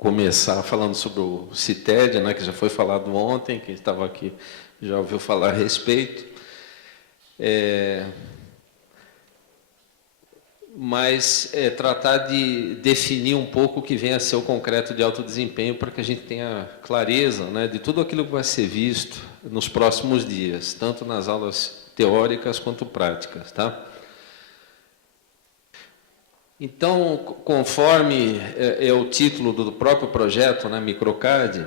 começar falando sobre o CITED, né, que já foi falado ontem, quem estava aqui já ouviu falar a respeito. Mas tratar de definir um pouco o que vem a ser o concreto de alto desempenho para que a gente tenha clareza, né, de tudo aquilo que vai ser visto nos próximos dias, tanto nas aulas teóricas quanto práticas, tá? Então, conforme é o título do próprio projeto, né, Microcad,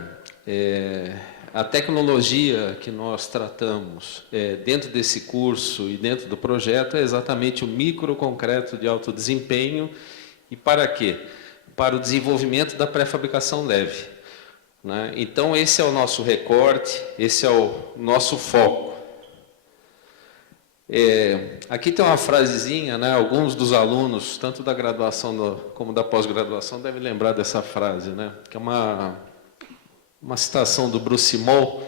a tecnologia que nós tratamos dentro desse curso e dentro do projeto é exatamente o microconcreto de alto desempenho. E para quê? Para o desenvolvimento da pré-fabricação leve, né? Então, esse é o nosso recorte, esse é o nosso foco. Aqui tem uma frasezinha, né? Alguns dos alunos, tanto da graduação como da pós-graduação, devem lembrar dessa frase, né? Que é uma citação do Bruce Moll,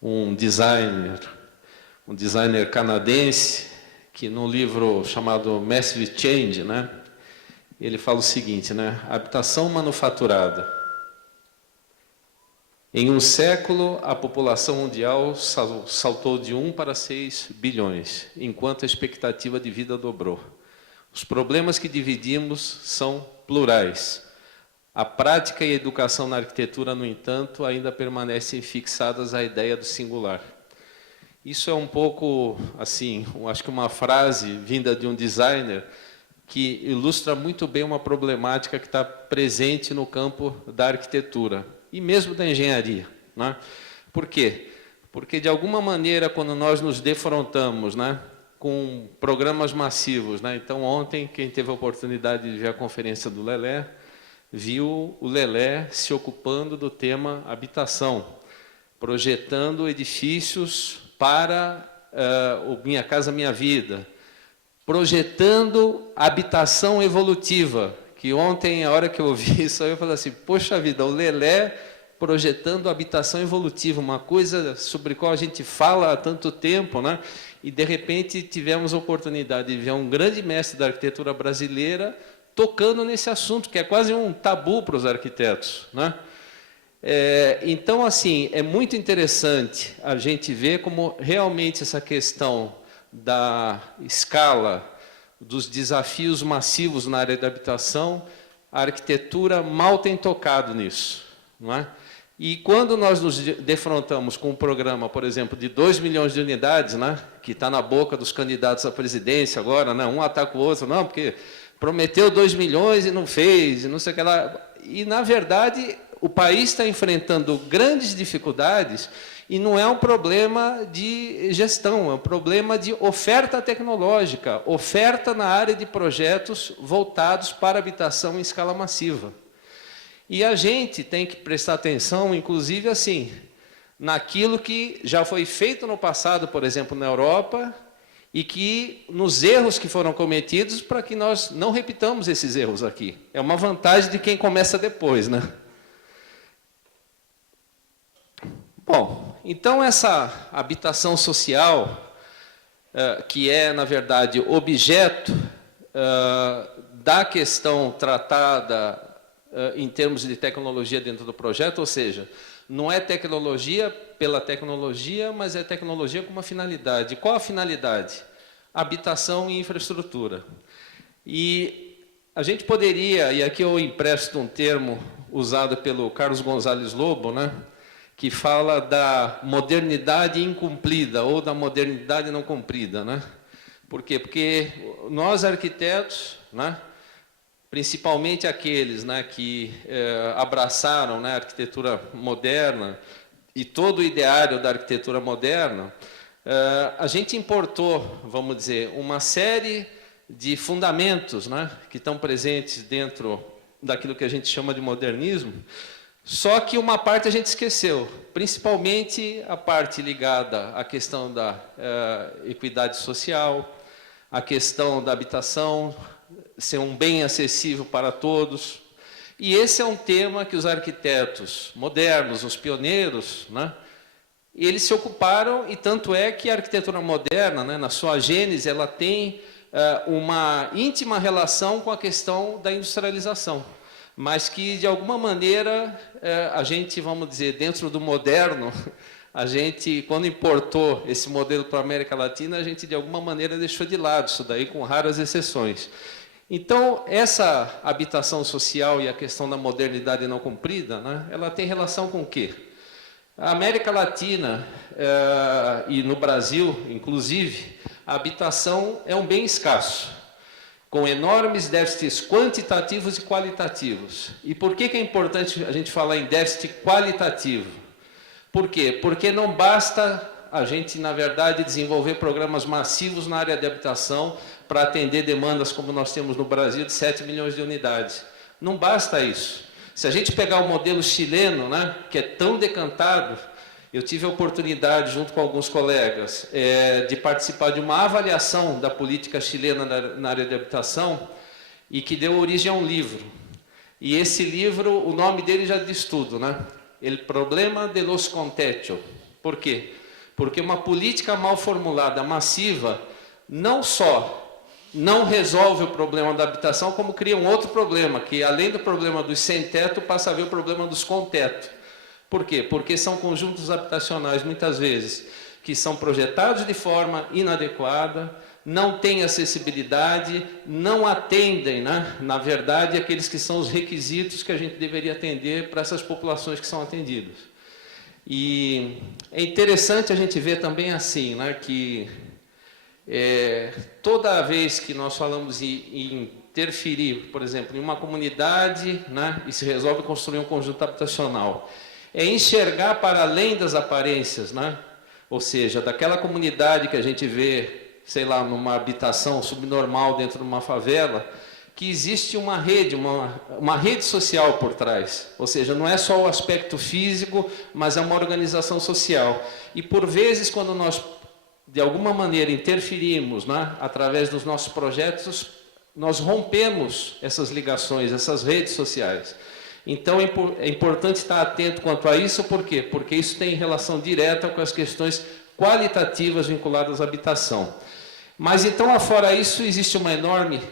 um designer canadense, que no livro chamado Massive Change, né? Ele fala o seguinte, né? Habitação manufaturada. Em um século, a população mundial saltou de 1 para 6 bilhões, enquanto a expectativa de vida dobrou. Os problemas que dividimos são plurais. A prática e a educação na arquitetura, no entanto, ainda permanecem fixadas à ideia do singular. Isso é um pouco, assim, acho que uma frase vinda de um designer que ilustra muito bem uma problemática que está presente no campo da arquitetura e mesmo da engenharia, né? Por quê? Porque, de alguma maneira, quando nós nos defrontamos, né, com programas massivos, né? Então, ontem, quem teve a oportunidade de ver a conferência do Lelé, viu o Lelé se ocupando do tema habitação, projetando edifícios para o Minha Casa Minha Vida, projetando habitação evolutiva, que ontem, a hora que eu ouvi isso, eu falei assim, poxa vida, o Lelé projetando habitação evolutiva, uma coisa sobre a qual a gente fala há tanto tempo, né? E, de repente, tivemos a oportunidade de ver um grande mestre da arquitetura brasileira tocando nesse assunto, que é quase um tabu para os arquitetos, né? Então, assim, é muito interessante a gente ver como realmente essa questão da escala, dos desafios massivos na área da habitação, a arquitetura mal tem tocado nisso, não é? E quando nós nos defrontamos com um programa, por exemplo, de 2 milhões de unidades, né, que está na boca dos candidatos à presidência agora, né, um ataca o outro, não, porque prometeu 2 milhões e não fez, e não sei o que lá. E, na verdade, o país está enfrentando grandes dificuldades e não é um problema de gestão, é um problema de oferta tecnológica, oferta na área de projetos voltados para habitação em escala massiva. E a gente tem que prestar atenção, inclusive, assim, naquilo que já foi feito no passado, por exemplo, na Europa, e que nos erros que foram cometidos, para que nós não repitamos esses erros aqui. É uma vantagem de quem começa depois, né? Bom, então essa habitação social, que é, na verdade, objeto da questão tratada em termos de tecnologia dentro do projeto, ou seja, não é tecnologia pela tecnologia, mas é tecnologia com uma finalidade. Qual a finalidade? Habitação e infraestrutura. E a gente poderia, e aqui eu empresto um termo usado pelo Carlos Gonzalez Lobo, né, que fala da modernidade incumprida, ou da modernidade não cumprida, né? Por quê? Porque nós, arquitetos, né, principalmente aqueles, né, que abraçaram, né, a arquitetura moderna e todo o ideário da arquitetura moderna, a gente importou, vamos dizer, uma série de fundamentos, né, que estão presentes dentro daquilo que a gente chama de modernismo, só que uma parte a gente esqueceu, principalmente a parte ligada à questão da equidade social, a questão da habitação, ser um bem acessível para todos. E esse é um tema que os arquitetos modernos, os pioneiros, né, eles se ocuparam, e tanto é que a arquitetura moderna, né, na sua gênese, ela tem uma íntima relação com a questão da industrialização. mas que, de alguma maneira, a gente, vamos dizer, dentro do moderno, a gente, quando importou esse modelo para a América Latina, a gente, de alguma maneira, deixou de lado isso daí, com raras exceções. Então, essa habitação social e a questão da modernidade não cumprida, né, ela tem relação com o quê? A América Latina e no Brasil, inclusive, a habitação é um bem escasso, com enormes déficits quantitativos e qualitativos. E por que é importante a gente falar em déficit qualitativo? Por quê? Porque não basta a gente, na verdade, desenvolver programas massivos na área de habitação para atender demandas como nós temos no Brasil de 7 milhões de unidades. Não basta isso. Se a gente pegar o modelo chileno, né, que é tão decantado, eu tive a oportunidade, junto com alguns colegas, de participar de uma avaliação da política chilena na área de habitação e que deu origem a um livro. E esse livro, o nome dele já diz tudo, né? El problema de los con techo. Por quê? Porque uma política mal formulada, massiva, não só não resolve o problema da habitação, como cria um outro problema, que além do problema dos sem teto, passa a ver o problema dos com teto. Por quê? Porque são conjuntos habitacionais, muitas vezes, que são projetados de forma inadequada, não têm acessibilidade, não atendem, né, na verdade, aqueles que são os requisitos que a gente deveria atender para essas populações que são atendidas. E é interessante a gente ver também assim, né, que toda vez que nós falamos em interferir, por exemplo, em uma comunidade, né, e se resolve construir um conjunto habitacional, é enxergar para além das aparências, né? Ou seja, daquela comunidade que a gente vê, sei lá, numa habitação subnormal dentro de uma favela, que existe uma rede, uma rede social por trás. Ou seja, não é só o aspecto físico, mas é uma organização social. E, por vezes, quando nós, de alguma maneira, interferimos, né, através dos nossos projetos, nós rompemos essas ligações, essas redes sociais. Então, é importante estar atento quanto a isso, por quê? Porque isso tem relação direta com as questões qualitativas vinculadas à habitação. Mas, então, afora isso, existe uma enorme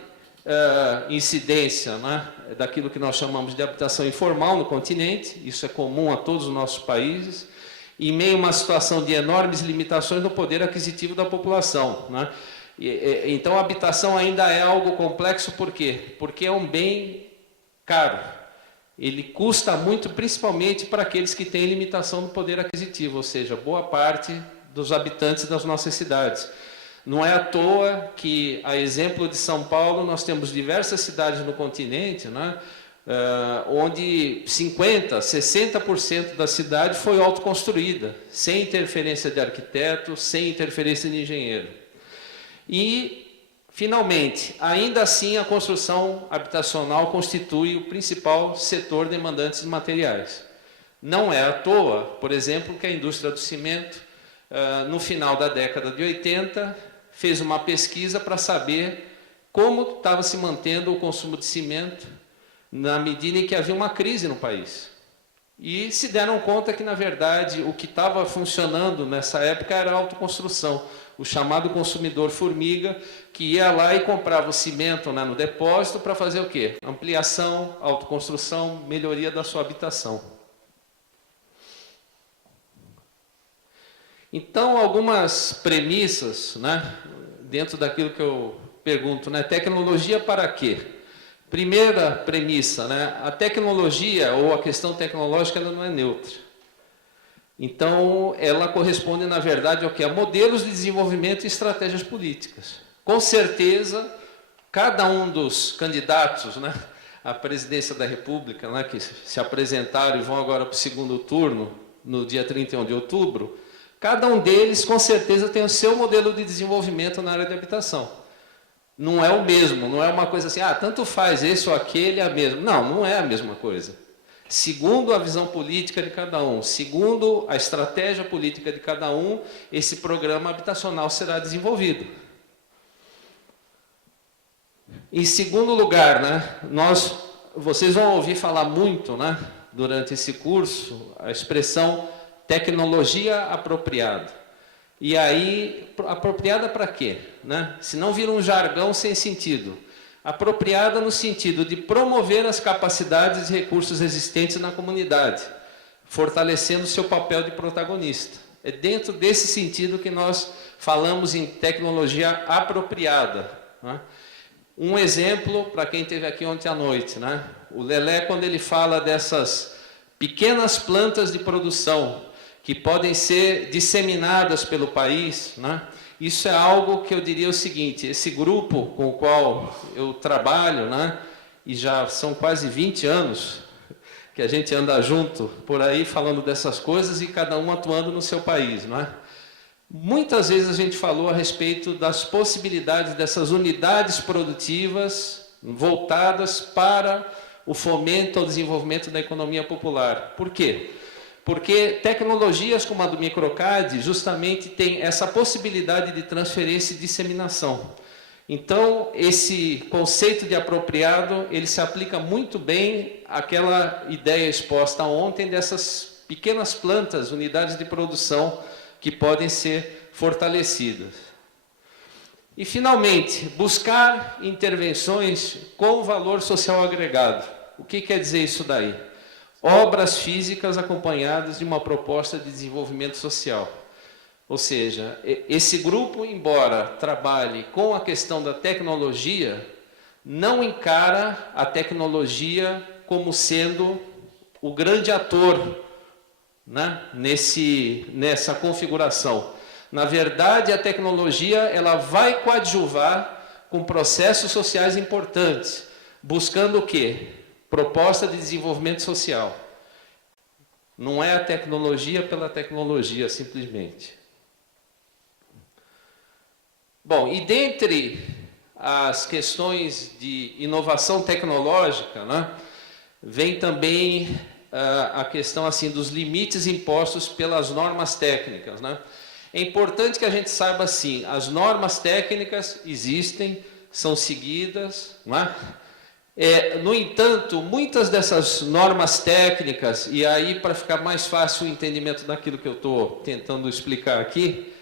incidência, né, daquilo que nós chamamos de habitação informal no continente, isso é comum a todos os nossos países, em meio a uma situação de enormes limitações no poder aquisitivo da população, né? Então, a habitação ainda é algo complexo, por quê? Porque é um bem caro. Ele custa muito, principalmente para aqueles que têm limitação no poder aquisitivo, ou seja, boa parte dos habitantes das nossas cidades. Não é à toa que, a exemplo de São Paulo, nós temos diversas cidades no continente, né, onde 50%, 60% da cidade foi autoconstruída, sem interferência de arquiteto, sem interferência de engenheiro. E, finalmente, ainda assim, a construção habitacional constitui o principal setor demandante de materiais. Não é à toa, por exemplo, que a indústria do cimento, no final da década de 80, fez uma pesquisa para saber como estava se mantendo o consumo de cimento na medida em que havia uma crise no país. E se deram conta que, na verdade, o que estava funcionando nessa época era a autoconstrução, o chamado consumidor formiga, que ia lá e comprava o cimento, né, no depósito para fazer o quê? Ampliação, autoconstrução, melhoria da sua habitação. Então, algumas premissas, né, dentro daquilo que eu pergunto, né, tecnologia para quê? Primeira premissa, né, a tecnologia ou a questão tecnológica ela não é neutra. Então, ela corresponde, na verdade, ao que? A modelos de desenvolvimento e estratégias políticas. Com certeza, cada um dos candidatos, né, à presidência da República, né, que se apresentaram e vão agora para o segundo turno, no dia 31 de outubro, cada um deles, com certeza, tem o seu modelo de desenvolvimento na área de habitação. Não é o mesmo, não é uma coisa assim, tanto faz esse ou aquele, é a mesma. Não, não é a mesma coisa. Segundo a visão política de cada um, segundo a estratégia política de cada um, esse programa habitacional será desenvolvido. Em segundo lugar, né, vocês vão ouvir falar muito, né, durante esse curso, a expressão tecnologia apropriada. E aí, apropriada para quê? Né? Se não vira um jargão sem sentido. Apropriada no sentido de promover as capacidades e recursos existentes na comunidade, fortalecendo seu papel de protagonista. É dentro desse sentido que nós falamos em tecnologia apropriada, né? Um exemplo, para quem esteve aqui ontem à noite, né? O Lelé, quando ele fala dessas pequenas plantas de produção que podem ser disseminadas pelo país, né? Isso é algo que eu diria o seguinte: esse grupo com o qual eu trabalho, né? E já são quase 20 anos que a gente anda junto por aí falando dessas coisas e cada um atuando no seu país, não é? Muitas vezes a gente falou a respeito das possibilidades dessas unidades produtivas voltadas para o fomento ao desenvolvimento da economia popular. Por quê? Porque tecnologias como a do Microcad justamente tem essa possibilidade de transferência e disseminação. Então, esse conceito de apropriado, ele se aplica muito bem àquela ideia exposta ontem dessas pequenas plantas, unidades de produção que podem ser fortalecidas. E, finalmente, buscar intervenções com valor social agregado. O que quer dizer isso daí? Obras físicas acompanhadas de uma proposta de desenvolvimento social. Ou seja, esse grupo, embora trabalhe com a questão da tecnologia, não encara a tecnologia como sendo o grande ator, né, nessa configuração. Na verdade, a tecnologia ela vai coadjuvar com processos sociais importantes, buscando o quê? Proposta de desenvolvimento social. Não é a tecnologia pela tecnologia, simplesmente. Bom, e dentre as questões de inovação tecnológica, né, vem também a questão assim, dos limites impostos pelas normas técnicas, né? É importante que a gente saiba assim, as normas técnicas existem, são seguidas, não é? No entanto, muitas dessas normas técnicas, e aí para ficar mais fácil o entendimento daquilo que eu estou tentando explicar aqui,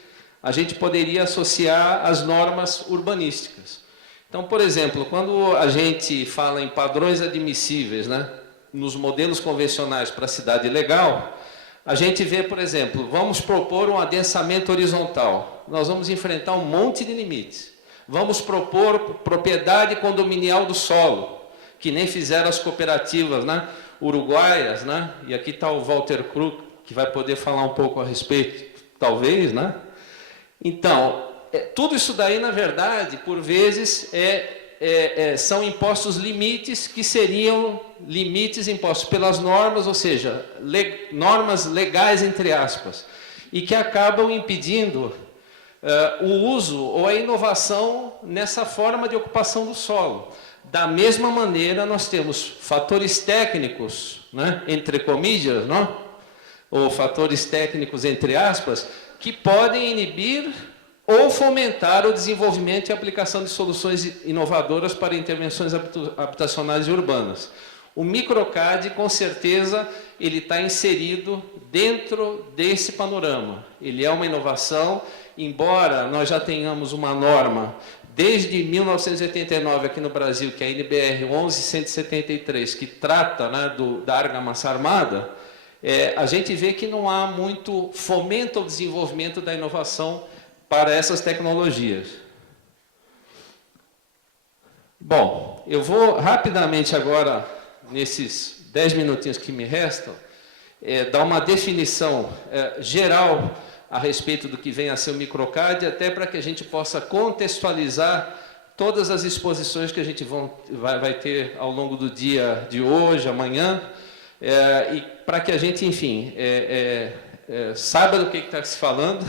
a gente poderia associar as normas urbanísticas. Então, por exemplo, quando a gente fala em padrões admissíveis, né, nos modelos convencionais para a cidade legal, a gente vê, por exemplo, vamos propor um adensamento horizontal. Nós vamos enfrentar um monte de limites. Vamos propor propriedade condominial do solo, que nem fizeram as cooperativas, né, uruguaias, né? E aqui está o Walter Krug, que vai poder falar um pouco a respeito, talvez, né? Então, tudo isso daí, na verdade, por vezes, são impostos limites que seriam limites impostos pelas normas, ou seja, normas legais, entre aspas, e que acabam impedindo o uso ou a inovação nessa forma de ocupação do solo. Da mesma maneira, nós temos fatores técnicos, né, entre comillas, não? Ou fatores técnicos, entre aspas, que podem inibir ou fomentar o desenvolvimento e aplicação de soluções inovadoras para intervenções habitacionais e urbanas. O Microcad, com certeza, ele está inserido dentro desse panorama. Ele é uma inovação, embora nós já tenhamos uma norma desde 1989 aqui no Brasil, que é a NBR 11173, que trata, né, da argamassa armada, a gente vê que não há muito fomento ao desenvolvimento da inovação para essas tecnologias. Bom, eu vou rapidamente agora, nesses 10 minutinhos que me restam, dar uma definição geral a respeito do que vem a ser o Microcad, até para que a gente possa contextualizar todas as exposições que a gente vai ter ao longo do dia de hoje, amanhã, e para que a gente, enfim, saiba do que está se falando,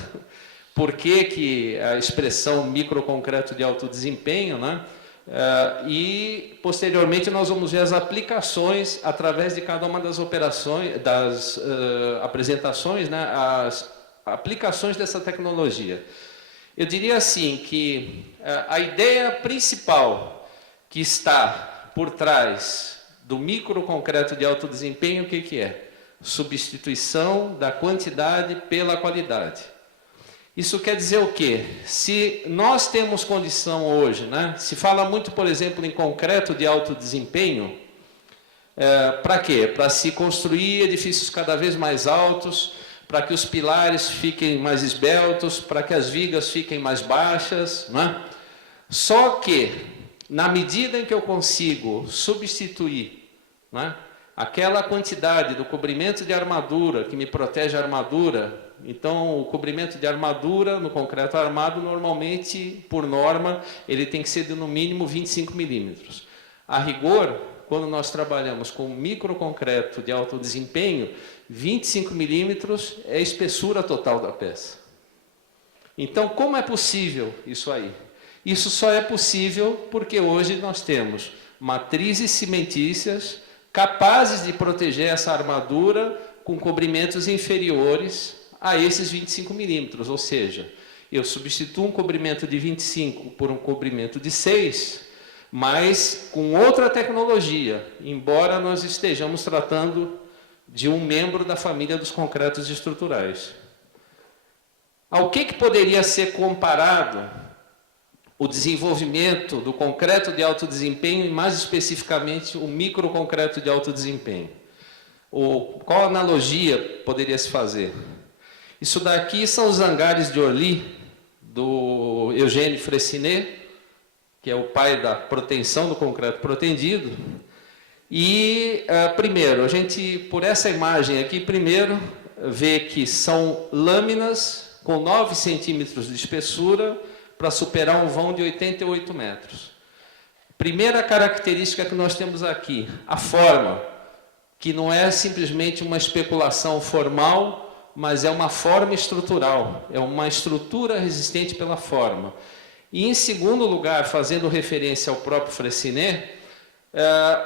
por que a expressão microconcreto de alto desempenho, né? E, posteriormente, nós vamos ver as aplicações através de cada uma das operações, das apresentações, né? As aplicações dessa tecnologia. Eu diria assim que a ideia principal que está por trás do microconcreto de alto desempenho, o que é? Substituição da quantidade pela qualidade. Isso quer dizer o quê? Se nós temos condição hoje, né? Se fala muito, por exemplo, em concreto de alto desempenho, para quê? Para se construir edifícios cada vez mais altos, para que os pilares fiquem mais esbeltos, para que as vigas fiquem mais baixas, né? Só que, na medida em que eu consigo substituir, né, aquela quantidade do cobrimento de armadura que me protege a armadura, então o cobrimento de armadura no concreto armado, normalmente, por norma, ele tem que ser de no mínimo 25 milímetros. A rigor, quando nós trabalhamos com microconcreto de alto desempenho, 25 milímetros é a espessura total da peça. Então, como é possível isso aí? Isso só é possível porque hoje nós temos matrizes cimentícias capazes de proteger essa armadura com cobrimentos inferiores a esses 25 milímetros, ou seja, eu substituo um cobrimento de 25 por um cobrimento de 6, mas com outra tecnologia, embora nós estejamos tratando de um membro da família dos concretos estruturais. Ao que poderia ser comparado o desenvolvimento do concreto de alto desempenho e, mais especificamente, o microconcreto de alto desempenho? Qual analogia poderia se fazer? Isso daqui são os hangares de Orly, do Eugène Freycinet, que é o pai da proteção do concreto protendido. E, primeiro, a gente, por essa imagem aqui, primeiro, vê que são lâminas com 9 centímetros de espessura para superar um vão de 88 metros. Primeira característica que nós temos aqui, a forma, que não é simplesmente uma especulação formal, mas é uma forma estrutural, é uma estrutura resistente pela forma. E, em segundo lugar, fazendo referência ao próprio Freycinet,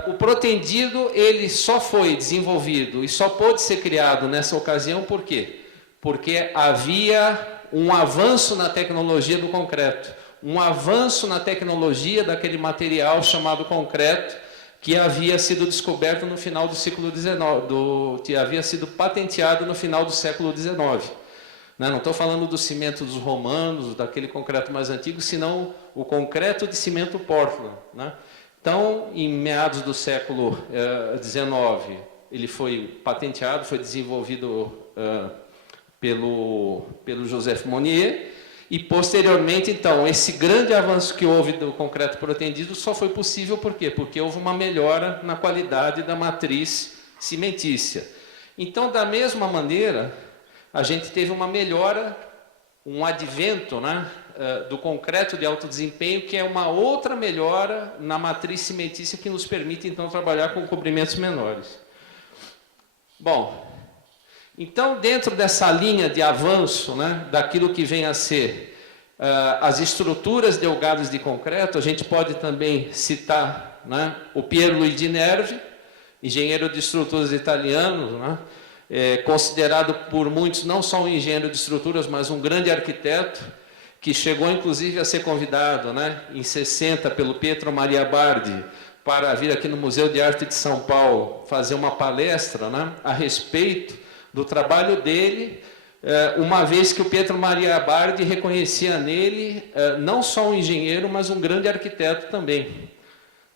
o protendido ele só foi desenvolvido e só pôde ser criado nessa ocasião, por quê? Porque havia um avanço na tecnologia do concreto, um avanço na tecnologia daquele material chamado concreto, que havia sido descoberto no final do século XIX, que havia sido patenteado no final do século XIX. Não estou falando do cimento dos romanos, daquele concreto mais antigo, senão o concreto de cimento Portland, né? Então, em meados do século XIX, ele foi patenteado, foi desenvolvido pelo Joseph Monnier, e posteriormente, então, esse grande avanço que houve do concreto protendido só foi possível por quê? Porque houve uma melhora na qualidade da matriz cimentícia. Então, da mesma maneira, a gente teve uma melhora, um advento, né, do concreto de alto desempenho, que é uma outra melhora na matriz cimentícia que nos permite, então, trabalhar com cobrimentos menores. Bom, então, dentro dessa linha de avanço, né, daquilo que vem a ser as estruturas delgadas de concreto, a gente pode também citar, né, o Pierluigi Nervi, engenheiro de estruturas italiano, né, considerado por muitos não só um engenheiro de estruturas, mas um grande arquiteto, que chegou inclusive a ser convidado, né, em 60 pelo Pietro Maria Bardi para vir aqui no Museu de Arte de São Paulo fazer uma palestra, né, a respeito do trabalho dele, uma vez que o Pietro Maria Bardi reconhecia nele não só um engenheiro, mas um grande arquiteto também.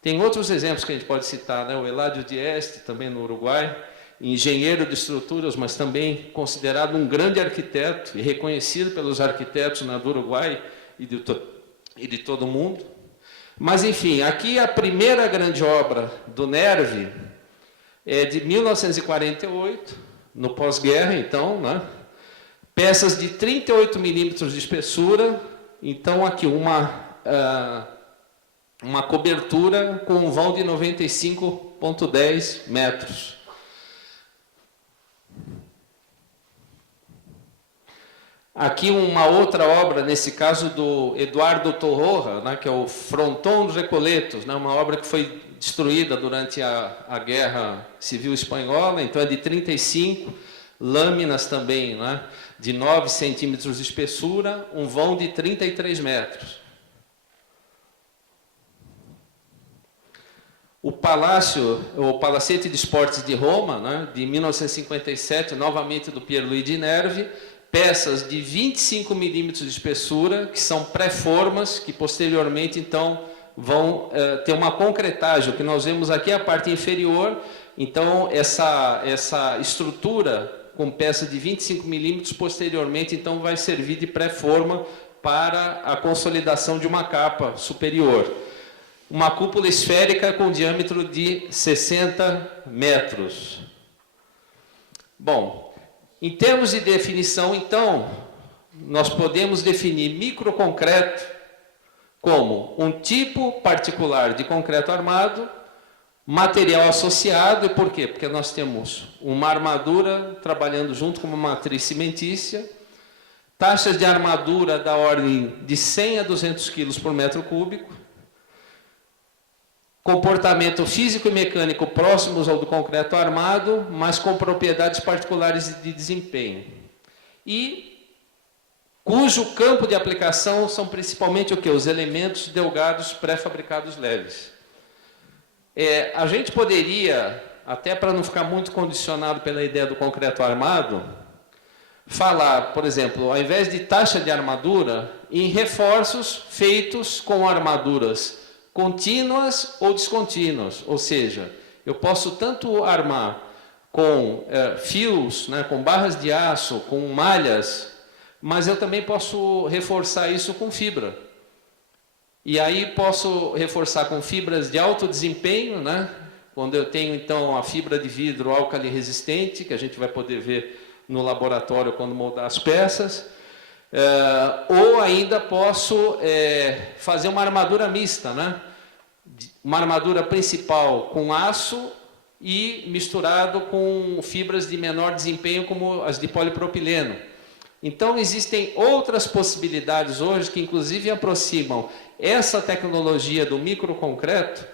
Tem outros exemplos que a gente pode citar, né? O Eladio Dieste, também no Uruguai, engenheiro de estruturas, mas também considerado um grande arquiteto e reconhecido pelos arquitetos do Uruguai e de todo o mundo. Mas, enfim, aqui a primeira grande obra do Nervi é de 1948, no pós-guerra, então, né? Peças de 38 milímetros de espessura, então aqui uma cobertura com um vão de 95,10 metros. Aqui uma outra obra, nesse caso do Eduardo Torroja, né, que é o Frontón dos Recoletos, né, uma obra que foi destruída durante a Guerra Civil Espanhola, então é de 35, lâminas também, né, de 9 centímetros de espessura, um vão de 33 metros. O Palacete de Esportes de Roma, né, de 1957, novamente do Pierluigi Nervi, peças de 25 milímetros de espessura, que são pré-formas, que posteriormente, então, vão ter uma concretagem. O que nós vemos aqui é a parte inferior. Então, essa estrutura com peças de 25 milímetros, posteriormente, então, vai servir de pré-forma para a consolidação de uma capa superior. Uma cúpula esférica com diâmetro de 60 metros. Bom, em termos de definição, então, nós podemos definir microconcreto como um tipo particular de concreto armado, material associado. E por quê? Porque nós temos uma armadura trabalhando junto com uma matriz cimentícia, taxas de armadura da ordem de 100 a 200 kg por metro cúbico, comportamento físico e mecânico próximos ao do concreto armado, mas com propriedades particulares de desempenho. E cujo campo de aplicação são principalmente o quê? Os elementos delgados pré-fabricados leves. A gente poderia, até para não ficar muito condicionado pela ideia do concreto armado, falar, por exemplo, ao invés de taxa de armadura, em reforços feitos com armaduras contínuas ou descontínuas. Ou seja, eu posso tanto armar com fios, né, com barras de aço, com malhas, mas eu também posso reforçar isso com fibra. E aí posso reforçar com fibras de alto desempenho, né? Quando eu tenho, então, a fibra de vidro álcali resistente, que a gente vai poder ver no laboratório quando moldar as peças. Ou ainda posso fazer uma armadura mista, né? Uma armadura principal com aço e misturado com fibras de menor desempenho, como as de polipropileno. Então, existem outras possibilidades hoje que, inclusive, aproximam essa tecnologia do microconcreto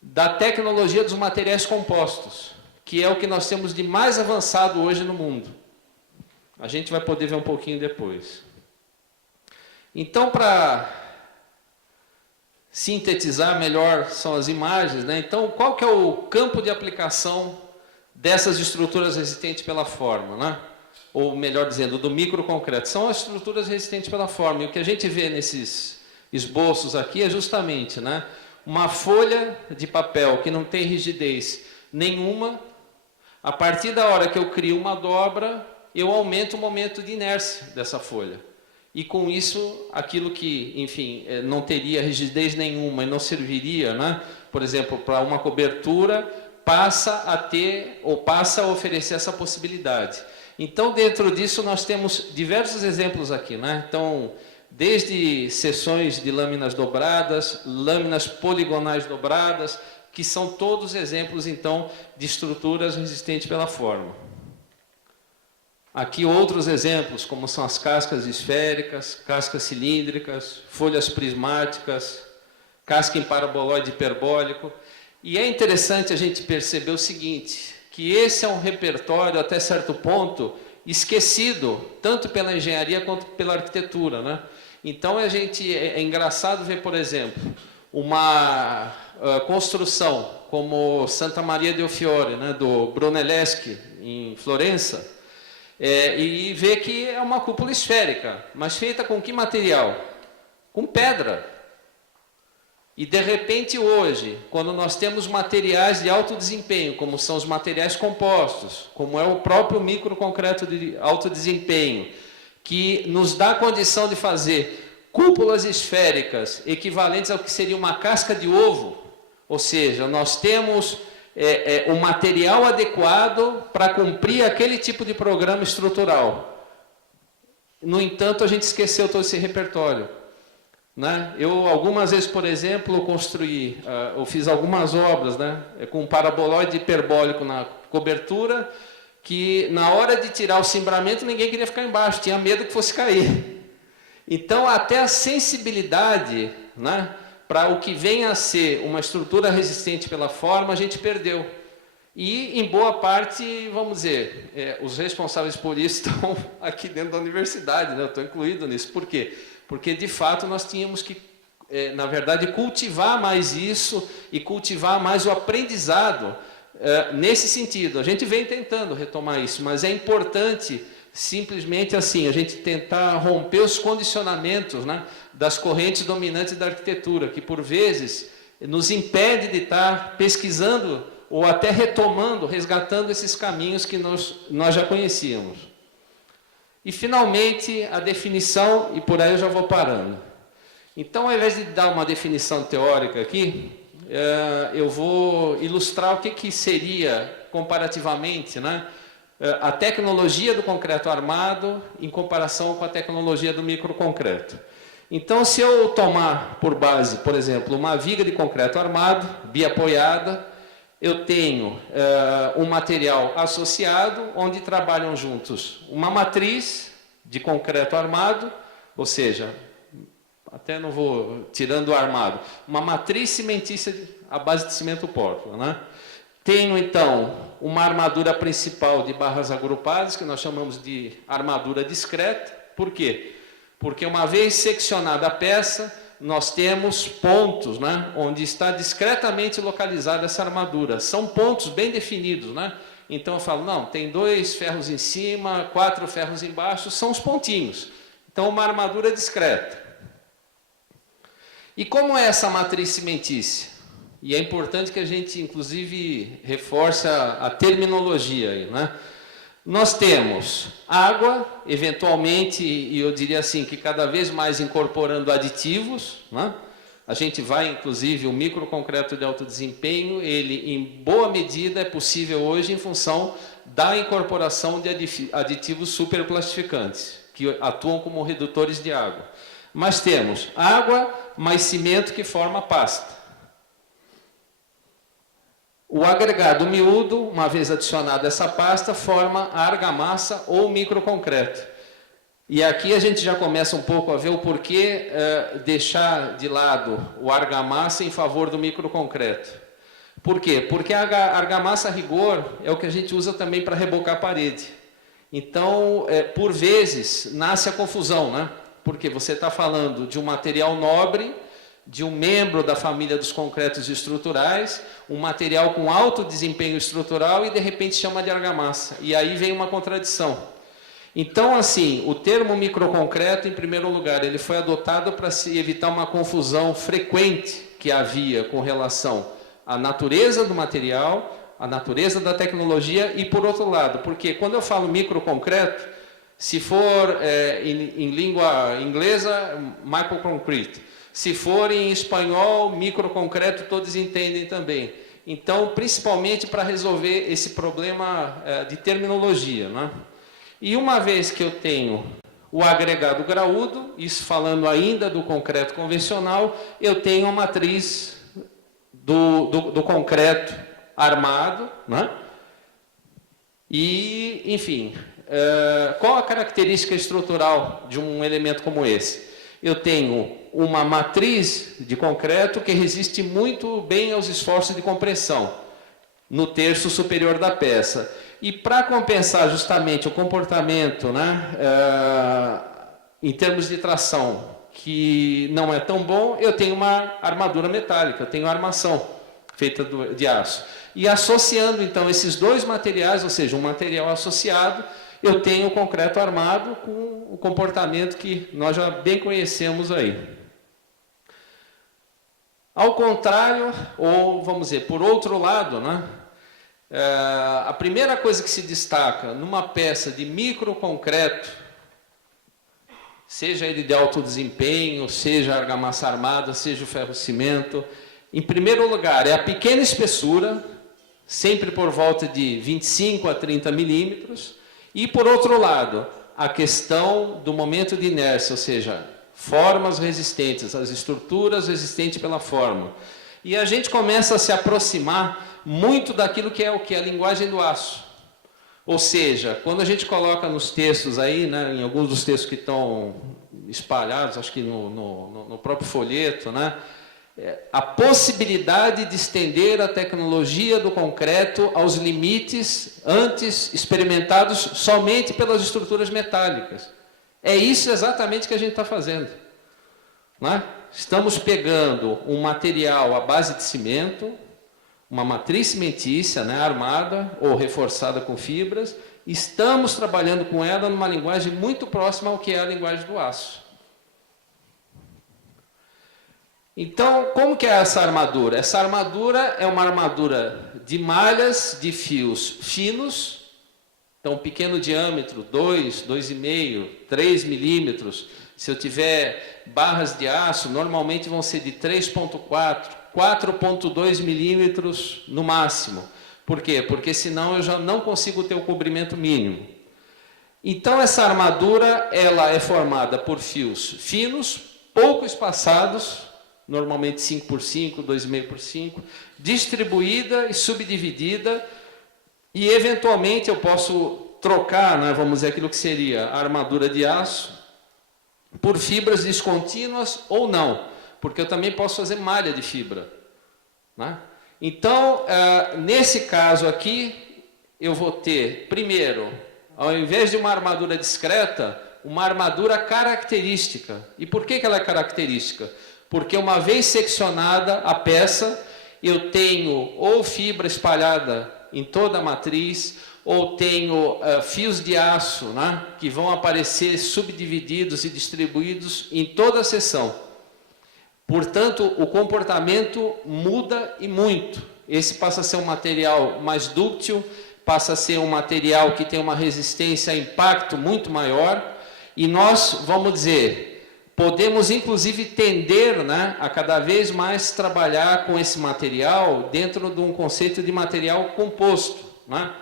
da tecnologia dos materiais compostos, que é o que nós temos de mais avançado hoje no mundo. A gente vai poder ver um pouquinho depois. Então, para sintetizar melhor são as imagens, né? Então, qual que é o campo de aplicação dessas estruturas resistentes pela forma, né? Ou melhor dizendo, do microconcreto? São as estruturas resistentes pela forma. E o que a gente vê nesses esboços aqui é justamente, né, uma folha de papel que não tem rigidez nenhuma. A partir da hora que eu crio uma dobra, eu aumento o momento de inércia dessa folha. E com isso, aquilo que, enfim, não teria rigidez nenhuma e não serviria, né, por exemplo, para uma cobertura, passa a ter ou passa a oferecer essa possibilidade. Então, dentro disso, nós temos diversos exemplos aqui, né? Então, desde seções de lâminas dobradas, lâminas poligonais dobradas, que são todos exemplos, então, de estruturas resistentes pela forma. Aqui outros exemplos, como são as cascas esféricas, cascas cilíndricas, folhas prismáticas, casca em paraboloide hiperbólico. E é interessante a gente perceber o seguinte, que esse é um repertório, até certo ponto, esquecido, tanto pela engenharia quanto pela arquitetura, né? Então, é engraçado ver, por exemplo, uma construção como Santa Maria del Fiore, né, do Brunelleschi, em Florença, e ver que é uma cúpula esférica, mas feita com que material? Com pedra. E, de repente, hoje, quando nós temos materiais de alto desempenho, como são os materiais compostos, como é o próprio microconcreto de alto desempenho, que nos dá a condição de fazer cúpulas esféricas equivalentes ao que seria uma casca de ovo, ou seja, nós temos o material adequado para cumprir aquele tipo de programa estrutural. No entanto, a gente esqueceu todo esse repertório. Né? Eu, algumas vezes, por exemplo, eu fiz algumas obras, né, com um paraboloide hiperbólico na cobertura, que na hora de tirar o cimbramento ninguém queria ficar embaixo, tinha medo que fosse cair. Então, até a sensibilidade, né, para o que vem a ser uma estrutura resistente pela forma, a gente perdeu. E, em boa parte, vamos dizer, os responsáveis por isso estão aqui dentro da universidade, né? Eu estou incluído nisso. Por quê? Porque, de fato, nós tínhamos que, na verdade, cultivar mais isso e cultivar mais o aprendizado nesse sentido. A gente vem tentando retomar isso, mas é importante simplesmente assim, a gente tentar romper os condicionamentos, né, das correntes dominantes da arquitetura, que por vezes nos impede de estar pesquisando ou até retomando, resgatando esses caminhos que nós já conhecíamos. E, finalmente, a definição, e por aí eu já vou parando. Então, ao invés de dar uma definição teórica aqui, eu vou ilustrar o que seria, comparativamente, né, a tecnologia do concreto armado em comparação com a tecnologia do microconcreto. Então, se eu tomar por base, por exemplo, uma viga de concreto armado, biapoiada, eu tenho um material associado, onde trabalham juntos uma matriz de concreto armado, ou seja, até não vou tirando o armado, uma matriz cimentícia à base de cimento Portland, né? Tenho, então, uma armadura principal de barras agrupadas, que nós chamamos de armadura discreta. Por quê? Porque, uma vez seccionada a peça, nós temos pontos, né, onde está discretamente localizada essa armadura. São pontos bem definidos, né? Então, eu falo, não, tem 2 ferros em cima, 4 ferros embaixo, são os pontinhos. Então, uma armadura discreta. E como é essa matriz cimentícia? E é importante que a gente, inclusive, reforce a terminologia aí, né? Nós temos água, eventualmente, e eu diria assim, que cada vez mais incorporando aditivos, né? A gente vai, inclusive, o microconcreto de alto desempenho, ele, em boa medida, é possível hoje em função da incorporação de aditivos superplastificantes, que atuam como redutores de água. Mas temos água mais cimento que forma pasta. O agregado miúdo, uma vez adicionada essa pasta, forma a argamassa ou microconcreto. E aqui a gente já começa um pouco a ver o porquê deixar de lado o argamassa em favor do microconcreto. Por quê? Porque a argamassa a rigor é o que a gente usa também para rebocar a parede. Então, por vezes, nasce a confusão, né? Porque você está falando de um material nobre, de um membro da família dos concretos estruturais, um material com alto desempenho estrutural e, de repente, chama de argamassa. E aí vem uma contradição. Então, assim, o termo microconcreto, em primeiro lugar, ele foi adotado para se evitar uma confusão frequente que havia com relação à natureza do material, à natureza da tecnologia e, por outro lado, porque quando eu falo microconcreto, se for em língua inglesa, microconcrete. Se for em espanhol, microconcreto, todos entendem também. Então, principalmente para resolver esse problema de terminologia, né? E uma vez que eu tenho o agregado graúdo, isso falando ainda do concreto convencional, eu tenho a matriz do concreto armado, né? E, enfim, qual a característica estrutural de um elemento como esse? Eu tenho uma matriz de concreto que resiste muito bem aos esforços de compressão no terço superior da peça. E para compensar justamente o comportamento, né, em termos de tração, que não é tão bom, eu tenho uma armadura metálica, eu tenho armação feita de aço. E associando, então, esses dois materiais, ou seja, um material associado, eu tenho o concreto armado com o comportamento que nós já bem conhecemos aí. Ao contrário, ou vamos dizer, por outro lado, né, a primeira coisa que se destaca numa peça de microconcreto, seja ele de alto desempenho, seja a argamassa armada, seja o ferro-cimento, em primeiro lugar, é a pequena espessura, sempre por volta de 25 a 30 milímetros, e, por outro lado, a questão do momento de inércia, ou seja, formas resistentes, as estruturas resistentes pela forma. E a gente começa a se aproximar muito daquilo que é o que? A linguagem do aço. Ou seja, quando a gente coloca nos textos aí, né, em alguns dos textos que estão espalhados, acho que no próprio folheto, né, a possibilidade de estender a tecnologia do concreto aos limites antes experimentados somente pelas estruturas metálicas. É isso exatamente que a gente está fazendo, né? Estamos pegando um material à base de cimento, uma matriz cimentícia, né, armada ou reforçada com fibras, estamos trabalhando com ela numa linguagem muito próxima ao que é a linguagem do aço. Então, como que é essa armadura? Essa armadura é uma armadura de malhas de fios finos, então pequeno diâmetro, 2, 2,5, 3 milímetros. Se eu tiver barras de aço, normalmente vão ser de 3,4, 4,2 milímetros no máximo. Por quê? Porque senão eu já não consigo ter o cobrimento mínimo. Então, essa armadura ela é formada por fios finos, pouco espaçados, normalmente 5 por 5, 2,5 por 5, distribuída e subdividida, e eventualmente eu posso trocar, né, vamos dizer, aquilo que seria a armadura de aço, por fibras descontínuas ou não, porque eu também posso fazer malha de fibra, né? Então, nesse caso aqui, eu vou ter, primeiro, ao invés de uma armadura discreta, uma armadura característica. E por que ela é característica? Porque uma vez seccionada a peça, eu tenho ou fibra espalhada em toda a matriz, ou tenho fios de aço, né, que vão aparecer subdivididos e distribuídos em toda a seção. Portanto, o comportamento muda e muito. Esse passa a ser um material mais dúctil, passa a ser um material que tem uma resistência a impacto muito maior, e nós, vamos dizer, podemos, inclusive, tender, né, a cada vez mais trabalhar com esse material dentro de um conceito de material composto, né?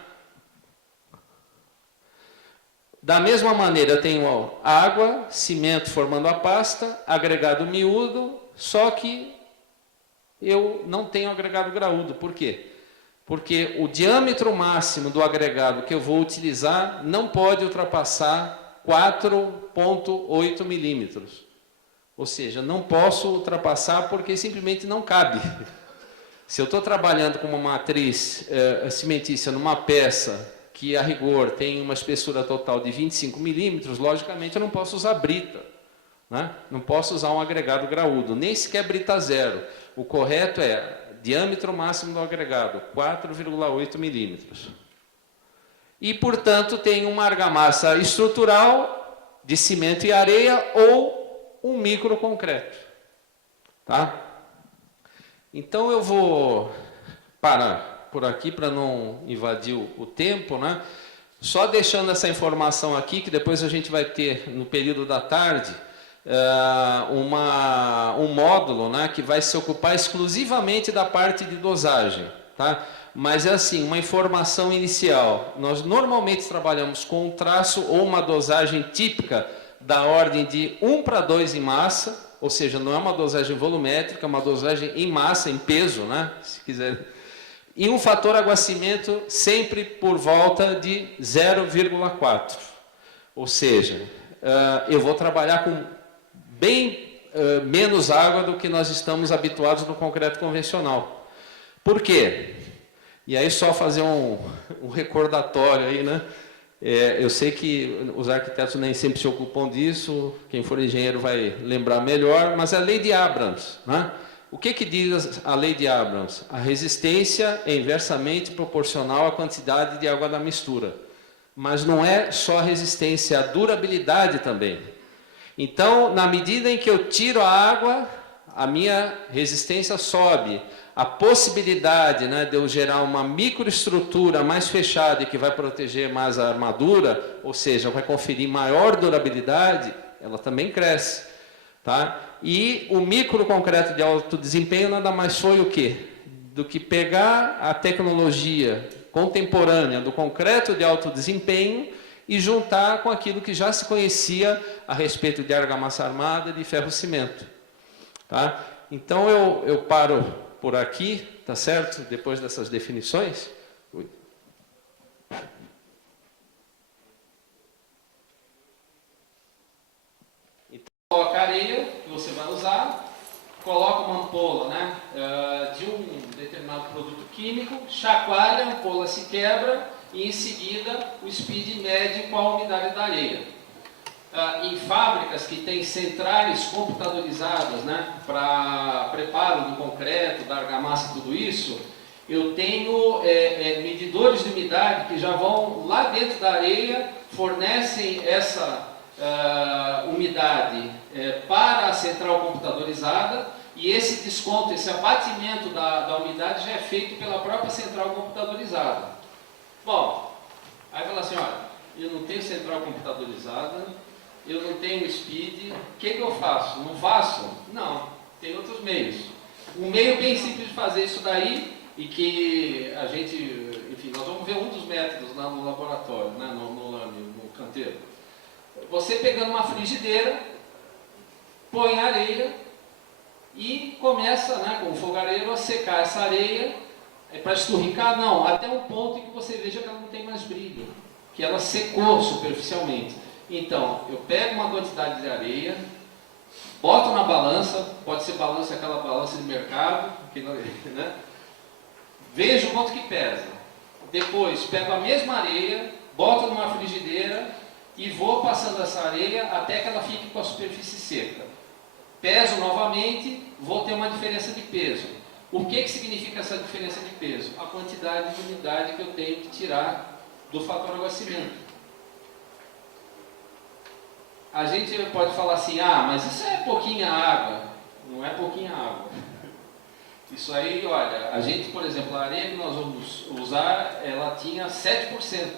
Da mesma maneira, eu tenho água, cimento formando a pasta, agregado miúdo, só que eu não tenho agregado graúdo. Por quê? Porque o diâmetro máximo do agregado que eu vou utilizar não pode ultrapassar 4,8 milímetros. Ou seja, não posso ultrapassar porque simplesmente não cabe. Se eu estou trabalhando com uma matriz cimentícia numa peça que, a rigor, tem uma espessura total de 25 milímetros, logicamente eu não posso usar brita, né? Não posso usar um agregado graúdo, nem sequer brita zero. O correto é diâmetro máximo do agregado, 4,8 milímetros. E, portanto, tem uma argamassa estrutural de cimento e areia ou um microconcreto, tá? Então eu vou parar por aqui para não invadir o tempo, né? Só deixando essa informação aqui, que depois a gente vai ter no período da tarde um módulo, né, que vai se ocupar exclusivamente da parte de dosagem, tá? Mas é assim, uma informação inicial. Nós normalmente trabalhamos com um traço ou uma dosagem típica da ordem de 1:2 em massa, ou seja, não é uma dosagem volumétrica, é uma dosagem em massa, em peso, né, se quiser. E um fator água-cimento sempre por volta de 0,4. Ou seja, eu vou trabalhar com bem menos água do que nós estamos habituados no concreto convencional. Por quê? E aí só fazer um recordatório aí, né? Eu sei que os arquitetos nem sempre se ocupam disso, quem for engenheiro vai lembrar melhor, mas é a lei de Abrams, né? O que diz a lei de Abrams? A resistência é inversamente proporcional à quantidade de água da mistura. Mas não é só a resistência, a durabilidade também. Então, na medida em que eu tiro a água, a minha resistência sobe. A possibilidade, né, de eu gerar uma microestrutura mais fechada e que vai proteger mais a armadura, ou seja, vai conferir maior durabilidade, ela também cresce, tá? E o microconcreto de alto desempenho nada mais foi o quê? Do que pegar a tecnologia contemporânea do concreto de alto desempenho e juntar com aquilo que já se conhecia a respeito de argamassa armada e de ferro-cimento, tá? Então eu paro por aqui, tá certo? Depois dessas definições. Então, coloca a areia que você vai usar, coloca uma ampola, né, de um determinado produto químico, chacoalha, a ampola se quebra e em seguida o speed mede qual a umidade da areia. Em fábricas que têm centrais computadorizadas, né, para preparo do concreto, da argamassa, tudo isso, Eu tenho medidores de umidade que já vão lá dentro da areia, fornecem essa umidade para a central computadorizada, e esse desconto, esse abatimento da umidade já é feito pela própria central computadorizada. Bom, aí fala assim, olha, eu não tenho central computadorizada, eu não tenho speed, o que eu faço? Não faço? Não, tem outros meios. Um meio bem simples de fazer isso daí, e que a gente, enfim, nós vamos ver um dos métodos lá no laboratório, né, no canteiro. Você pegando uma frigideira, põe areia e começa, né, com o fogareiro, a secar essa areia. Para esturricar, não, até um ponto em que você veja que ela não tem mais brilho, que ela secou superficialmente. Então, eu pego uma quantidade de areia, boto na balança, pode ser balança, aquela balança de mercado, né? Vejo quanto que pesa. Depois, pego a mesma areia, boto numa frigideira e vou passando essa areia até que ela fique com a superfície seca. Peso novamente, vou ter uma diferença de peso. O que significa essa diferença de peso? A quantidade de umidade que eu tenho que tirar do fator aguacimento. A gente pode falar assim, mas isso é pouquinha água. Não é pouquinha água. Isso aí, olha, a gente, por exemplo, a areia que nós vamos usar, ela tinha 7%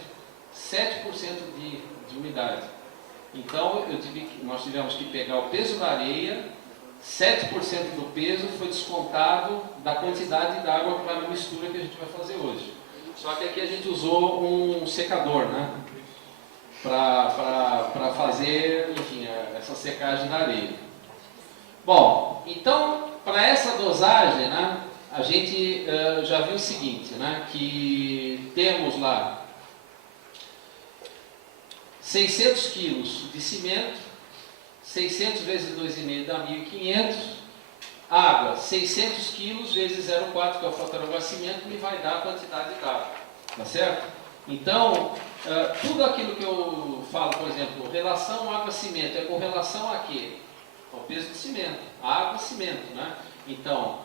de umidade. Então, nós tivemos que pegar o peso da areia, 7% do peso foi descontado da quantidade de água que vai na mistura que a gente vai fazer hoje. Só que aqui a gente usou um secador, né? Para fazer, enfim, essa secagem da areia. Bom, então, para essa dosagem, né, a gente já viu o seguinte, né, que temos lá 600 quilos de cimento, 600 vezes 2,5 dá 1.500, água, 600 quilos vezes 0,4, que é o fator aguacimento, me vai dar a quantidade de água, tá certo? Então, tudo aquilo que eu falo, por exemplo, relação água-cimento, é com relação a quê? Ao peso de cimento, água e cimento, né? Então,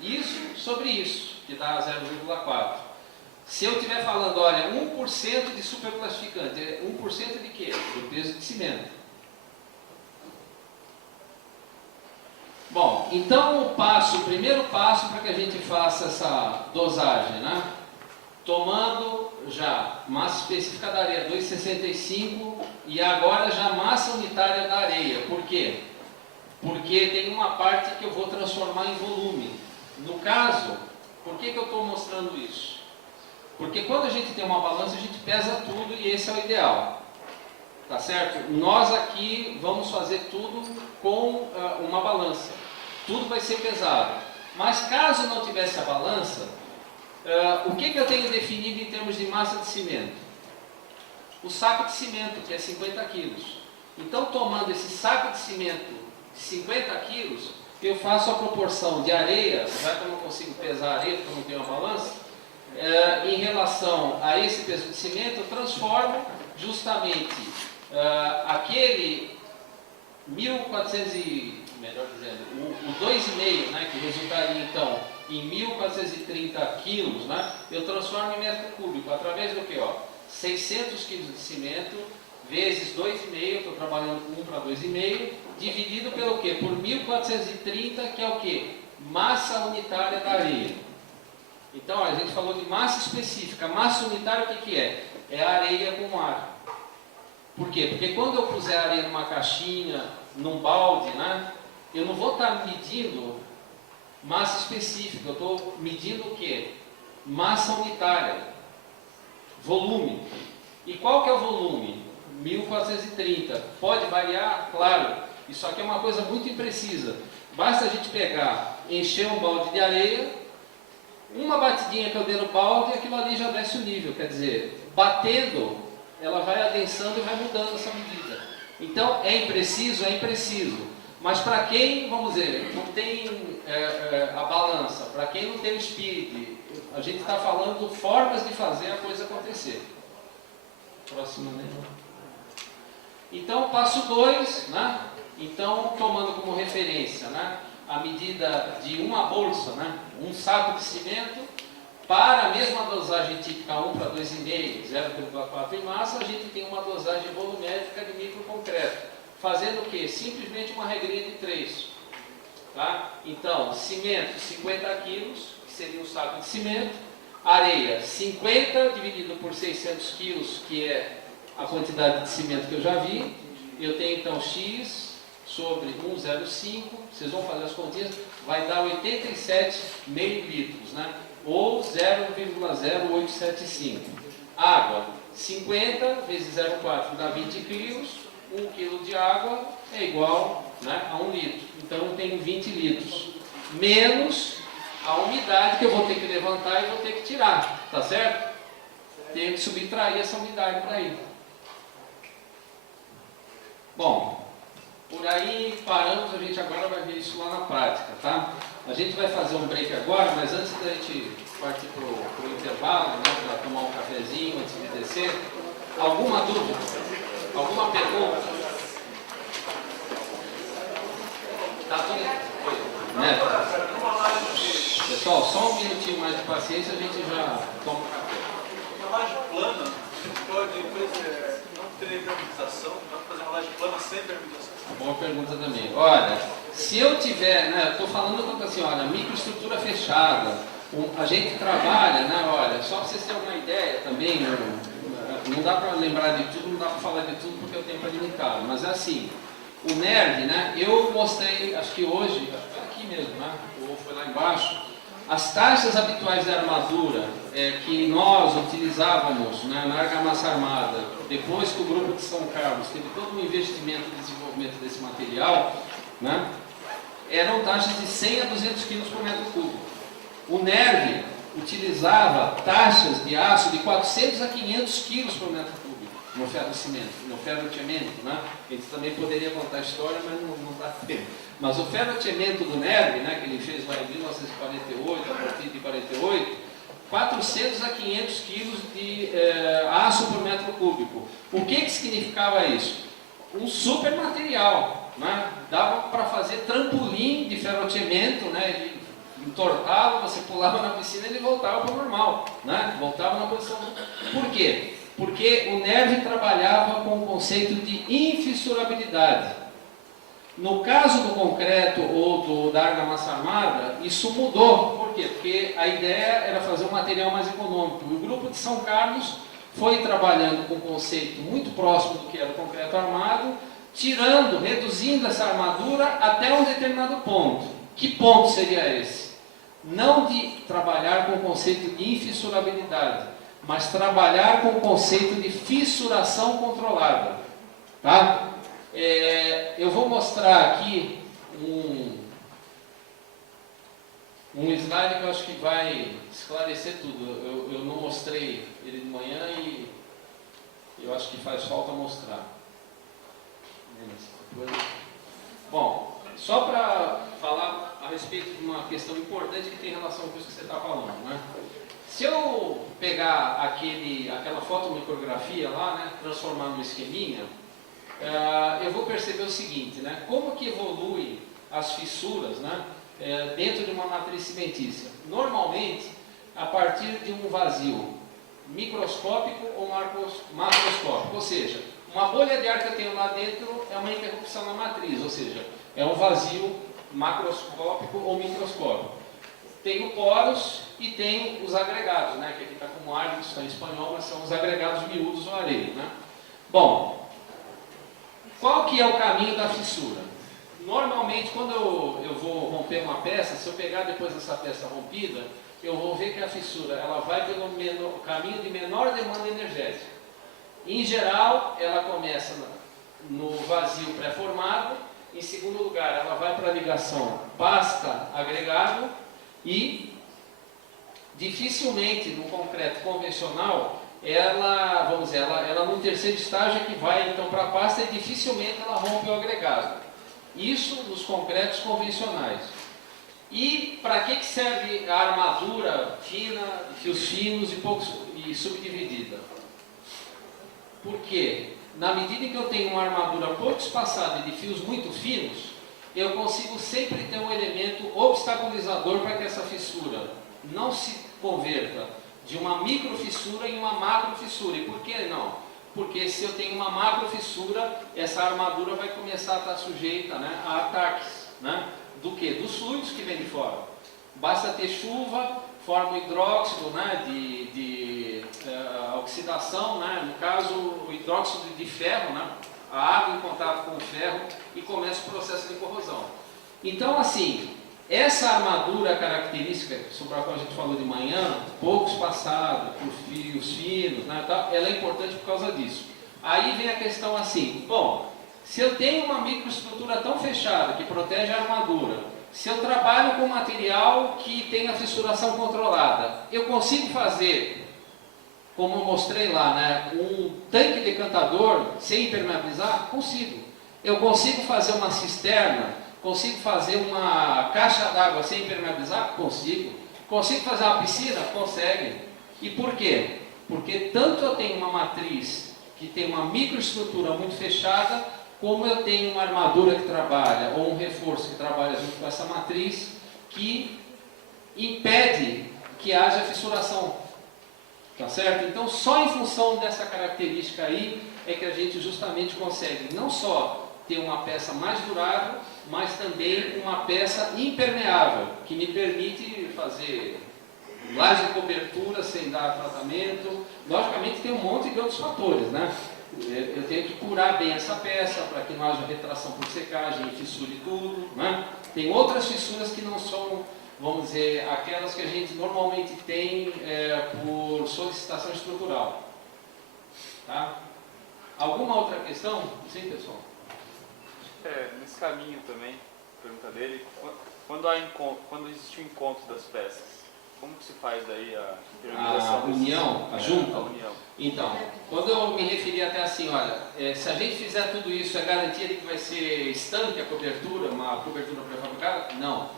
isso sobre isso, que dá 0,4. Se eu estiver falando, olha, 1% de superclassificante, 1% de quê? Do peso de cimento. Bom, então o primeiro passo para que a gente faça essa dosagem, né? Tomando já massa específica da areia 2,65 e agora já massa unitária da areia. Por quê? Porque tem uma parte que eu vou transformar em volume. No caso, por que eu estou mostrando isso? Porque quando a gente tem uma balança, a gente pesa tudo e esse é o ideal. Tá certo? Nós aqui vamos fazer tudo com uma balança. Tudo vai ser pesado. Mas caso não tivesse a balança, o que eu tenho definido em termos de massa de cimento? O saco de cimento, que é 50 quilos. Então, tomando esse saco de cimento de 50 quilos, eu faço a proporção de areia, já que eu não consigo pesar a areia, porque eu não tenho uma balança, em relação a esse peso de cimento, eu transformo justamente aquele 1.400, melhor dizendo, o 2,5, né, que resultaria então em 1.430 quilos, né, eu transformo em metro cúbico, através do que? 600 quilos de cimento, vezes 2,5, estou trabalhando com 1 para 2,5, dividido pelo quê? Por 1.430, que é o quê? Massa unitária da areia. Então, a gente falou de massa específica. Massa unitária, o que é? É a areia com ar. Por quê? Porque quando eu puser areia numa caixinha, num balde, né, eu não vou estar medindo massa específica, eu estou medindo o quê? Massa unitária, volume. E qual que é o volume? 1.430. Pode variar? Claro. Isso aqui é uma coisa muito imprecisa. Basta a gente pegar, encher um balde de areia, uma batidinha que eu dei no balde e aquilo ali já desce o nível. Quer dizer, batendo, ela vai adensando e vai mudando essa medida. Então, é impreciso? É impreciso. Mas para quem, vamos dizer, não tem a balança, para quem não tem o speed, a gente está falando formas de fazer a coisa acontecer. Próxima, né? Então, passo 2, né? Então, tomando como referência, né? a medida de uma bolsa, né? Um saco de cimento, para a mesma dosagem típica 1 para 2,5, 0,4 em massa, a gente tem uma dosagem volumétrica de microconcreto. Fazendo o quê? Simplesmente uma regrinha de 3. Tá? Então, cimento 50 quilos, que seria um saco de cimento. Areia 50 dividido por 600 quilos, que é a quantidade de cimento que eu já vi. Eu tenho então X sobre 1,05, vocês vão fazer as continhas, vai dar 87 mililitros, né? Ou 0,0875. Água, 50 vezes 0,4 dá 20 quilos, 1 quilo de água é igual, né, a 1 litro. Então eu tenho 20 litros, menos a umidade que eu vou ter que levantar e vou ter que tirar, tá certo? Tenho que subtrair essa umidade daí. Bom, por aí paramos, a gente agora vai ver isso lá na prática, tá? A gente vai fazer um break agora, mas antes da gente partir para o intervalo, né, para tomar um cafezinho antes de descer, alguma dúvida? Alguma pergunta? Tá tudo? Né? Pessoal, só um minutinho mais de paciência, a gente já toma um café. Uma laje plana, pode não ter permutação, dá para fazer uma laje plana sem permutação? Boa pergunta também. Olha, se eu tiver, né, eu estou falando assim, olha, microestrutura fechada, a gente trabalha, né, olha, só para vocês terem uma ideia também, não dá para lembrar de tudo, não dá para falar de tudo porque o tempo é limitado, mas é assim, o NERV, né, eu mostrei, acho que hoje, aqui mesmo, né, ou foi lá embaixo, as taxas habituais de armadura que nós utilizávamos, né, na argamassa armada, depois que o grupo de São Carlos teve todo um investimento de desenvolvimento desse material, né, eram taxas de 100 a 200 kg por metro cúbico. O NERV utilizava taxas de aço de 400 a 500 kg por metro cúbico no ferro-cimento, no ferro-cimento, né? A gente também poderia contar a história, mas não dá tempo. Mas o ferro-cimento do NERV, né, que ele fez lá em 1948, a partir de 48, 400 a 500 quilos de aço por metro cúbico. O que significava isso? Um super material, né? Dava para fazer trampolim de ferro-cimento, né? Ele entortava, você pulava na piscina e ele voltava para o normal, né? Voltava na posição. Por quê? Porque o NERV trabalhava com o conceito de infissurabilidade. No caso do concreto ou da argamassa armada, isso mudou. Por quê? Porque a ideia era fazer um material mais econômico. O grupo de São Carlos foi trabalhando com um conceito muito próximo do que era o concreto armado, reduzindo essa armadura até um determinado ponto. Que ponto seria esse? Não de trabalhar com o conceito de infissurabilidade, mas trabalhar com o conceito de fissuração controlada. Tá? Eu vou mostrar aqui um slide que eu acho que vai esclarecer tudo. Eu não mostrei ele de manhã e eu acho que faz falta mostrar. Bom, só para falar a respeito de uma questão importante que tem relação com isso que você está falando, né? Se eu pegar aquela fotomicrografia lá, né, transformar num esqueminha, eu vou perceber o seguinte, né, como que evolui as fissuras, né, dentro de uma matriz cimentícia. Normalmente, a partir de um vazio microscópico ou macroscópico, ou seja, uma bolha de ar que eu tenho lá dentro é uma interrupção na matriz, ou seja, é um vazio macroscópico ou microscópico. Tenho poros e tenho os agregados, né, que aqui está como ar, isso está em espanhol, mas são os agregados miúdos ou areia, né? Bom, qual que é o caminho da fissura? Normalmente, quando eu vou romper uma peça, se eu pegar depois dessa peça rompida, eu vou ver que a fissura ela vai pelo caminho de menor demanda energética. Em geral, ela começa no vazio pré-formado, em segundo lugar, ela vai para a ligação pasta-agregado e dificilmente no concreto convencional, ela no terceiro estágio é que vai então para a pasta e dificilmente ela rompe o agregado. Isso nos concretos convencionais. E para que serve a armadura fina, fios finos e subdividida? Porque na medida que eu tenho uma armadura pouco espaçada e de fios muito finos, eu consigo sempre ter um elemento obstaculizador para que essa fissura não se converta de uma microfissura em uma macrofissura. E por que não? Porque se eu tenho uma macrofissura, essa armadura vai começar a estar sujeita, né, a ataques, né? Do que? Dos fluidos que vem de fora. Basta ter chuva, forma o hidróxido, né, de oxidação, né, no caso o hidróxido de ferro, né, a água em contato com o ferro, e começa o processo de corrosão. Então, assim, essa armadura característica sobre a qual a gente falou de manhã, pouco espaçada, por fios finos, né, ela é importante por causa disso. Aí vem a questão assim, bom, se eu tenho uma microestrutura tão fechada que protege a armadura, se eu trabalho com material que tem a fissuração controlada, eu consigo fazer, como eu mostrei lá, né, um tanque decantador sem impermeabilizar? Consigo. Eu consigo fazer uma cisterna, consigo fazer uma caixa d'água sem impermeabilizar? Consigo. Consigo fazer uma piscina? Consegue. E por quê? Porque tanto eu tenho uma matriz que tem uma microestrutura muito fechada, como eu tenho uma armadura que trabalha, ou um reforço que trabalha junto com essa matriz, que impede que haja fissuração. Tá certo? Então, só em função dessa característica aí, é que a gente justamente consegue não só ter uma peça mais durável, mas também uma peça impermeável, que me permite fazer laje de cobertura sem dar tratamento. Logicamente tem um monte de outros fatores, né? Eu tenho que curar bem essa peça para que não haja retração por secagem e fissure tudo, né? Tem outras fissuras que não são, vamos dizer, aquelas que a gente normalmente tem por solicitação estrutural. Tá? Alguma outra questão? Sim, pessoal? Nesse caminho também, pergunta dele, quando existe o encontro das peças, como que se faz daí a A união, a junta? A união. Então, quando eu me referi até assim, olha, se a gente fizer tudo isso, é garantia de que vai ser estanque a cobertura, uma cobertura pré-fabricada? Não,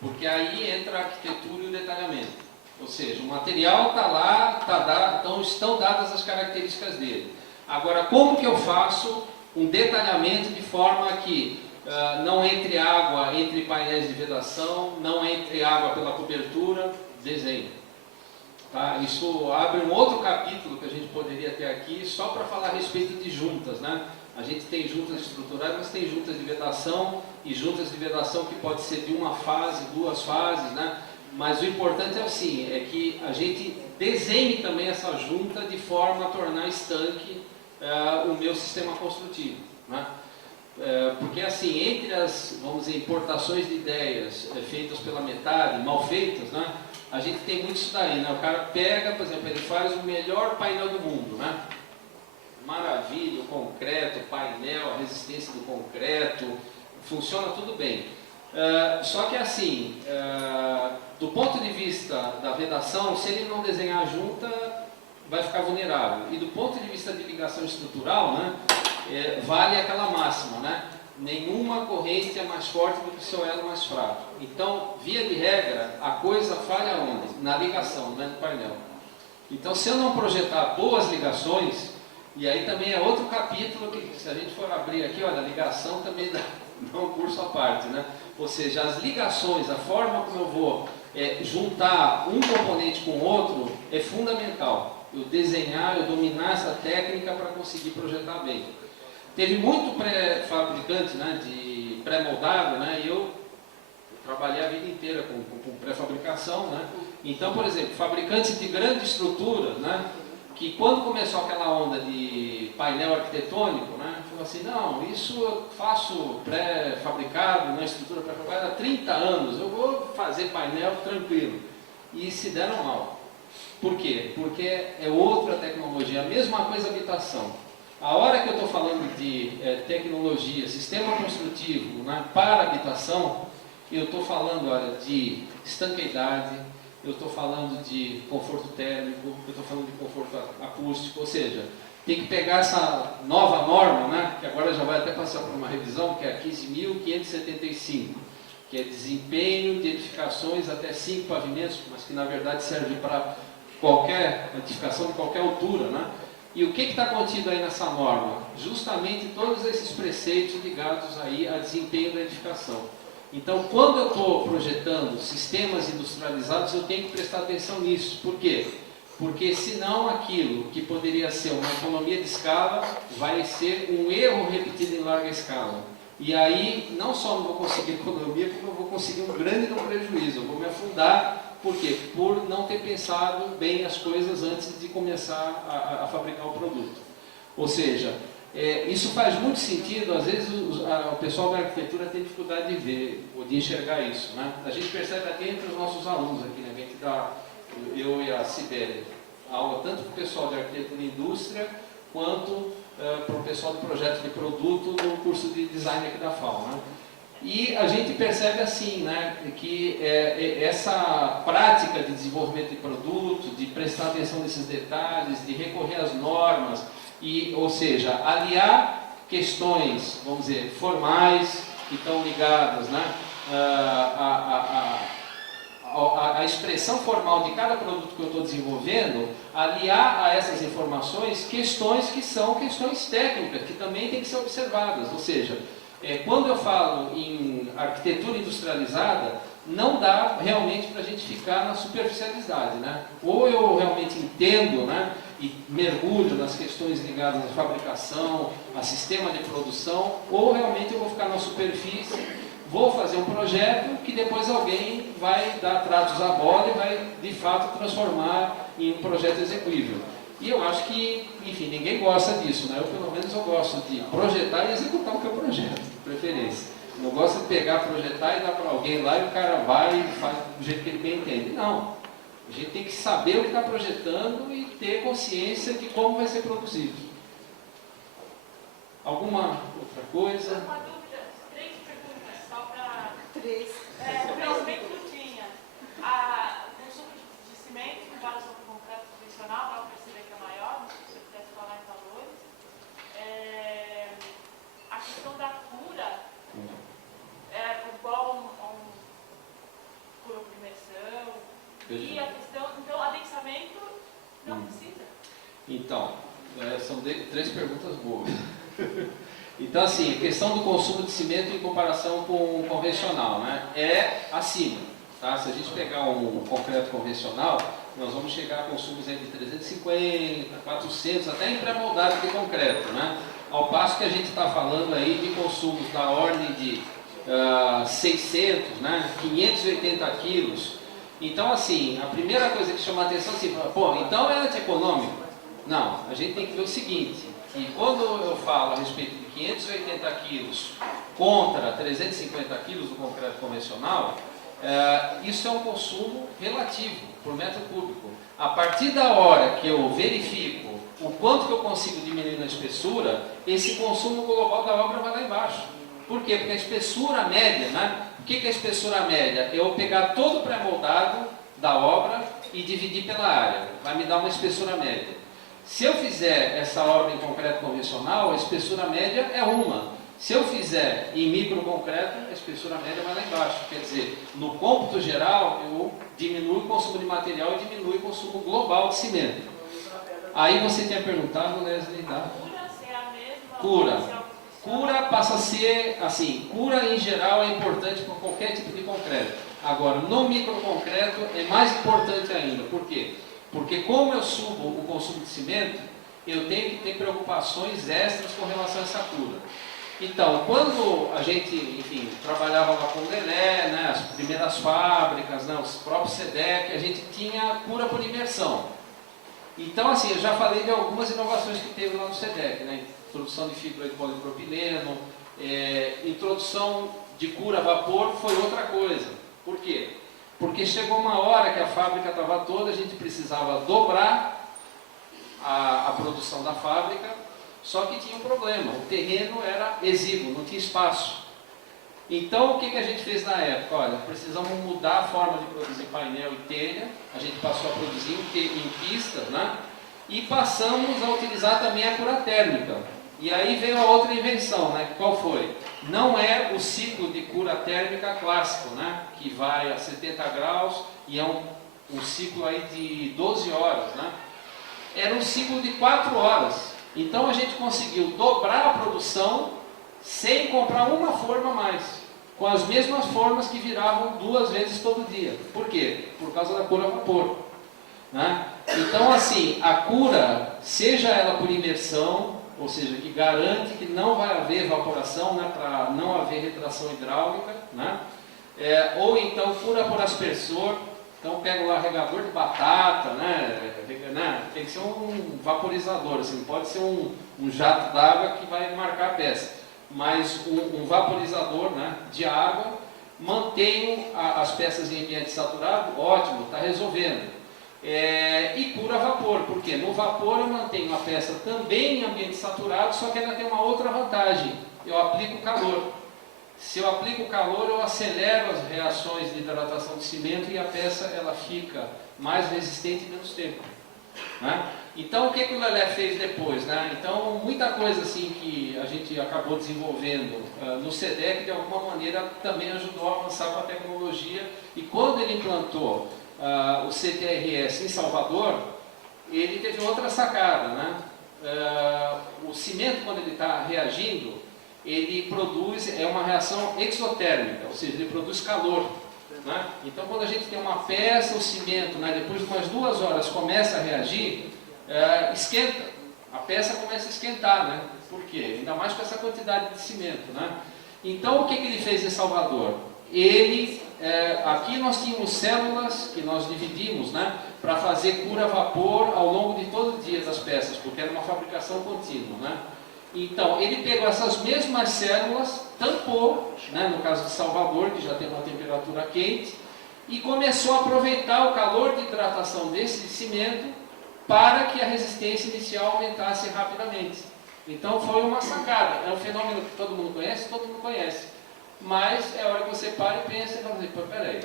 porque aí entra a arquitetura e o detalhamento. Ou seja, o material está lá, então estão dadas as características dele. Agora, como que eu faço um detalhamento de forma que não entre água entre painéis de vedação, não entre água pela cobertura? Desenho. Tá? Isso abre um outro capítulo que a gente poderia ter aqui só para falar a respeito de juntas, né? A gente tem juntas estruturais, mas tem juntas de vedação e juntas de vedação que pode ser de uma fase, duas fases, né? Mas o importante é assim, é que a gente desenhe também essa junta de forma a tornar estanque o meu sistema construtivo, né? Porque assim, entre as, vamos dizer, importações de ideias feitas pela metade, mal feitas, né? A gente tem muito isso daí, né? O cara pega, por exemplo, ele faz o melhor painel do mundo, né? Maravilha, o concreto, o painel, a resistência do concreto, funciona tudo bem. Só que assim, do ponto de vista da vedação, se ele não desenhar a junta, vai ficar vulnerável. E do ponto de vista de ligação estrutural, né? Vale aquela máxima, né? Nenhuma corrente é mais forte do que o seu elo mais fraco. Então, via de regra, a coisa falha onde? Na ligação, não é no painel. Então, se eu não projetar boas ligações, e aí também é outro capítulo que, se a gente for abrir aqui, olha, a ligação também dá um curso à parte, né? Ou seja, as ligações, a forma como eu vou juntar um componente com o outro é fundamental. Eu desenhar, eu dominar essa técnica para conseguir projetar bem. Teve muito pré-fabricante, né, de pré-moldado, né, e eu trabalhei a vida inteira com pré-fabricação, né. Então, por exemplo, fabricantes de grande estrutura, né, que quando começou aquela onda de painel arquitetônico, né, falou assim, não, isso eu faço pré-fabricado, na estrutura pré-fabricada há 30 anos, eu vou fazer painel tranquilo. E se deram mal. Por quê? Porque é outra tecnologia, a mesma coisa habitação. A hora que eu estou falando de tecnologia, sistema construtivo, né, para habitação, eu estou falando, olha, de estanqueidade, eu estou falando de conforto térmico, eu estou falando de conforto acústico, ou seja, tem que pegar essa nova norma, né, que agora já vai até passar por uma revisão, que é a 15.575, que é desempenho de edificações até 5 pavimentos, mas que na verdade serve para qualquer edificação de qualquer altura, né? E o que está contido aí nessa norma? Justamente todos esses preceitos ligados aí a desempenho da edificação. Então, quando eu estou projetando sistemas industrializados, eu tenho que prestar atenção nisso. Por quê? Porque senão aquilo que poderia ser uma economia de escala vai ser um erro repetido em larga escala. E aí, não só não vou conseguir economia, como eu vou conseguir um grande prejuízo. Eu vou me afundar. Por quê? Por não ter pensado bem as coisas antes de começar a fabricar o produto. Ou seja, isso faz muito sentido. Às vezes o pessoal da arquitetura tem dificuldade de ver, ou de enxergar isso, né? A gente percebe até entre os nossos alunos aqui, né? A gente dá, eu e a Sibeli, aula tanto para o pessoal de arquitetura e indústria, quanto para o pessoal do projeto de produto no curso de design aqui da FAO, né? E a gente percebe assim, né, que essa prática de desenvolvimento de produto, de prestar atenção nesses detalhes, de recorrer às normas, ou seja, aliar questões, vamos dizer, formais, que estão ligadas, né, a expressão formal de cada produto que eu estou desenvolvendo, aliar a essas informações questões que são questões técnicas, que também têm que ser observadas, ou seja, quando eu falo em arquitetura industrializada, não dá realmente para a gente ficar na superficialidade, né? Ou eu realmente entendo, né, e mergulho nas questões ligadas à fabricação, a sistema de produção, ou realmente eu vou ficar na superfície, vou fazer um projeto que depois alguém vai dar tratos à bola e vai de fato transformar em um projeto execuível. E eu acho que, enfim, ninguém gosta disso, né? Eu pelo menos eu gosto de projetar e executar o que eu projeto, de preferência. Não gosto de pegar, projetar e dar para alguém lá e o cara vai e faz do jeito que ele bem entende. Não. A gente tem que saber o que está projetando e ter consciência de como vai ser produzido. Alguma outra coisa? Uma dúvida, 3 perguntas, só para... 3. Bem curtinha. O consumo de cimento em comparação com o concreto convencional, dá para perceber que é maior, não sei se você pudesse falar em valores. A questão da cura, igual a um cura por imersão, e a questão, então, adensamento não precisa. Então, são 3 perguntas boas. Então, assim, a questão do consumo de cimento em comparação com o convencional, né? É acima, tá? Se a gente pegar um concreto convencional, nós vamos chegar a consumos entre 350, 400, até em pré-moldado de concreto, né? Ao passo que a gente está falando aí de consumos da ordem de 600, né? 580 quilos. Então, assim, a primeira coisa que chama a atenção é assim, pô, então é antieconômico? Não, a gente tem que ver o seguinte, que quando eu falo a respeito de 580 quilos contra 350 quilos do concreto convencional, isso é um consumo relativo por metro cúbico. A partir da hora que eu verifico o quanto que eu consigo diminuir na espessura, esse consumo global da obra vai lá embaixo. Por quê? Porque a espessura média, né? O que é a espessura média? Eu pegar todo o pré-moldado da obra e dividir pela área. Vai me dar uma espessura média. Se eu fizer essa obra em concreto convencional, a espessura média é 1. Se eu fizer em microconcreto, a espessura média vai lá embaixo. Quer dizer, no cômputo geral, eu diminuo o consumo de material e diminuo o consumo global de cimento. Aí você tinha perguntado, Leslie, da Cura, se é a mesma... cura. Cura passa a ser, assim, cura em geral é importante para qualquer tipo de concreto. Agora, no microconcreto é mais importante ainda. Por quê? Porque como eu subo o consumo de cimento, eu tenho que ter preocupações extras com relação a essa cura. Então, quando a gente, enfim, trabalhava lá com o Lelé, né, as primeiras fábricas, né, os próprios SEDEC, a gente tinha cura por imersão. Então, assim, eu já falei de algumas inovações que teve lá no SEDEC, né? Introdução de fibra de polipropileno, introdução de cura a vapor foi outra coisa. Por quê? Porque chegou uma hora que a fábrica estava toda, a gente precisava dobrar a produção da fábrica, só que tinha um problema, o terreno era exíguo, não tinha espaço. Então, o que a gente fez na época? Olha, precisamos mudar a forma de produzir painel e telha, a gente passou a produzir em pistas, né? E passamos a utilizar também a cura térmica. E aí veio a outra invenção, né? Qual foi? Não é o ciclo de cura térmica clássico, né? Que vai a 70 graus e é um ciclo aí de 12 horas, né? É era um ciclo de 4 horas. Então a gente conseguiu dobrar a produção sem comprar uma forma a mais, com as mesmas formas que viravam 2 vezes todo dia. Por quê? Por causa da cura a vapor, né? Então, assim, a cura, seja ela por imersão, ou seja, que garante que não vai haver evaporação, né, para não haver retração hidráulica, né? Ou então cura por aspersor. Então pega lá regador de batata, né? Tem que ser um vaporizador, assim, pode ser um jato d'água que vai marcar a peça, mas um vaporizador, né, de água, mantém as peças em ambiente saturado, ótimo, está resolvendo. E cura a vapor, porque no vapor eu mantenho a peça também em ambiente saturado, só que ela tem uma outra vantagem, eu aplico calor. Se eu aplico calor, eu acelero as reações de hidratação de cimento e a peça ela fica mais resistente em menos tempo, né? Então, o que o Lelé fez depois, né? Então, muita coisa assim que a gente acabou desenvolvendo no SEDEC, de alguma maneira, também ajudou a avançar com a tecnologia. E quando ele implantou o CTRS em Salvador, ele teve outra sacada, né? O cimento, quando ele está reagindo, ele produz, é uma reação exotérmica, ou seja, ele produz calor, né? Então, quando a gente tem uma peça, o cimento, né, depois de umas 2 horas começa a reagir, esquenta, a peça começa a esquentar, né? Por quê? Ainda mais com essa quantidade de cimento, né? Então, o que ele fez em Salvador? Aqui nós tínhamos células que nós dividimos, né, para fazer cura a vapor ao longo de todo o dia das peças, porque era uma fabricação contínua, né? Então, ele pegou essas mesmas células, tampou, né, no caso de Salvador, que já tem uma temperatura quente, e começou a aproveitar o calor de hidratação desse cimento para que a resistência inicial aumentasse rapidamente. Então, foi uma sacada. É um fenômeno que todo mundo conhece, mas é hora que você para e pensa e fala assim, peraí,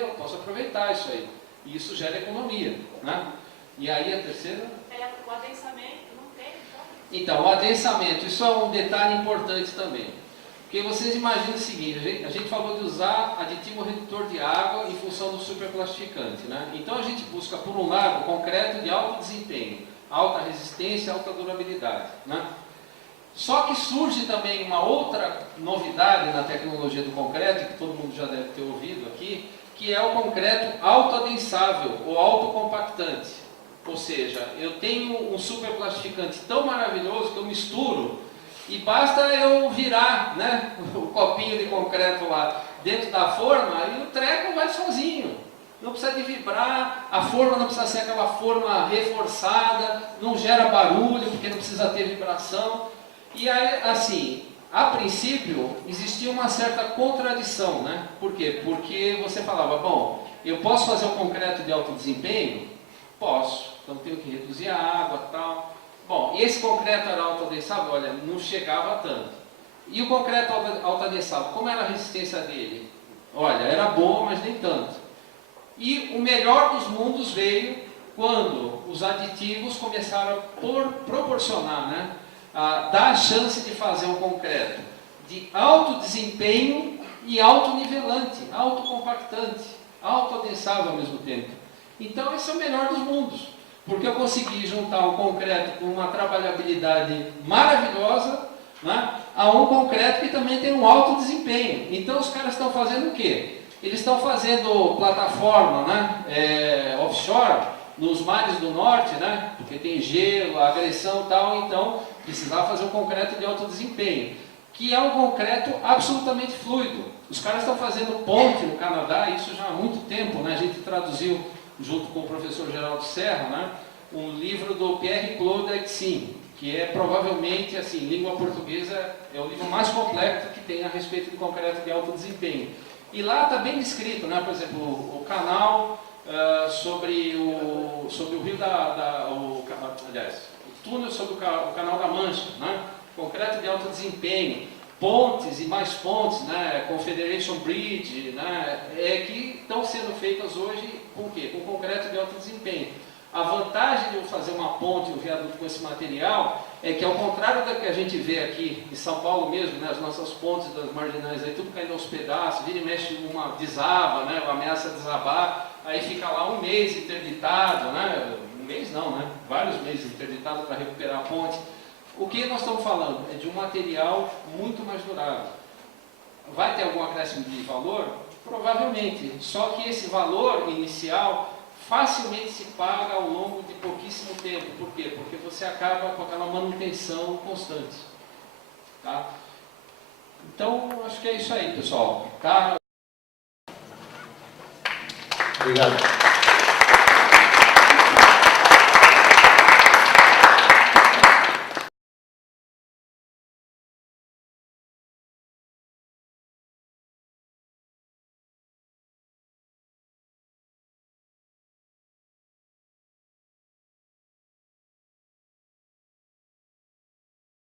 eu posso aproveitar isso aí. E isso gera economia, né? E aí a terceira... O adensamento. Então, o adensamento, isso é um detalhe importante também. Porque vocês imaginam o seguinte, a gente falou de usar aditivo redutor de água em função do superplastificante, né? Então a gente busca, por um lado, concreto de alto desempenho, alta resistência, alta durabilidade, né? Só que surge também uma outra novidade na tecnologia do concreto, que todo mundo já deve ter ouvido aqui, que é o concreto autoadensável ou autocompactante. Ou seja, eu tenho um superplastificante tão maravilhoso que eu misturo e basta eu virar, né, o copinho de concreto lá dentro da forma e o treco vai sozinho. Não precisa de vibrar, a forma não precisa ser aquela forma reforçada, não gera barulho porque não precisa ter vibração. E aí, assim, a princípio existia uma certa contradição, né? Por quê? Porque você falava, bom, eu posso fazer um concreto de alto desempenho? Posso. Então tenho que reduzir a água e tal. Bom, e esse concreto era autoadensável? Olha, não chegava tanto. E o concreto autoadensável, como era a resistência dele? Olha, era boa, mas nem tanto. E o melhor dos mundos veio quando os aditivos começaram a proporcionar, né, a dar a chance de fazer um concreto de alto desempenho e alto nivelante, autocompactante, autoadensável ao mesmo tempo. Então esse é o melhor dos mundos. Porque eu consegui juntar um concreto com uma trabalhabilidade maravilhosa, né, a um concreto que também tem um alto desempenho. Então os caras estão fazendo o quê? Eles estão fazendo plataforma, né, offshore, nos mares do norte, né, porque tem gelo, agressão e tal, então precisava fazer um concreto de alto desempenho, que é um concreto absolutamente fluido. Os caras estão fazendo ponte no Canadá, isso já há muito tempo, né, a gente traduziu junto com o professor Geraldo Serra, né, um livro do Pierre-Claude Aitsin, que é provavelmente, assim, língua portuguesa, é o livro mais completo que tem a respeito de concreto de alto desempenho. E lá está bem descrito, né, por exemplo, o canal sobre o rio aliás, o túnel sobre o canal da Mancha, né, concreto de alto desempenho, pontes e mais pontes, né, Confederation Bridge, né, que estão sendo feitas hoje com o quê? Com concreto de alto desempenho. A vantagem de eu fazer uma ponte, um viaduto com esse material, é que ao contrário da que a gente vê aqui em São Paulo mesmo, né, as nossas pontes das marginais aí, tudo caindo aos pedaços, vira e mexe uma desaba, né, ameaça desabar, aí fica lá um mês interditado, né, um mês não, né? Vários meses interditado para recuperar a ponte. O que nós estamos falando é de um material muito mais durável. Vai ter algum acréscimo de valor? Provavelmente. Só que esse valor inicial facilmente se paga ao longo de pouquíssimo tempo. Por quê? Porque você acaba com aquela manutenção constante. Tá? Então, acho que é isso aí, pessoal. Tá? Obrigado.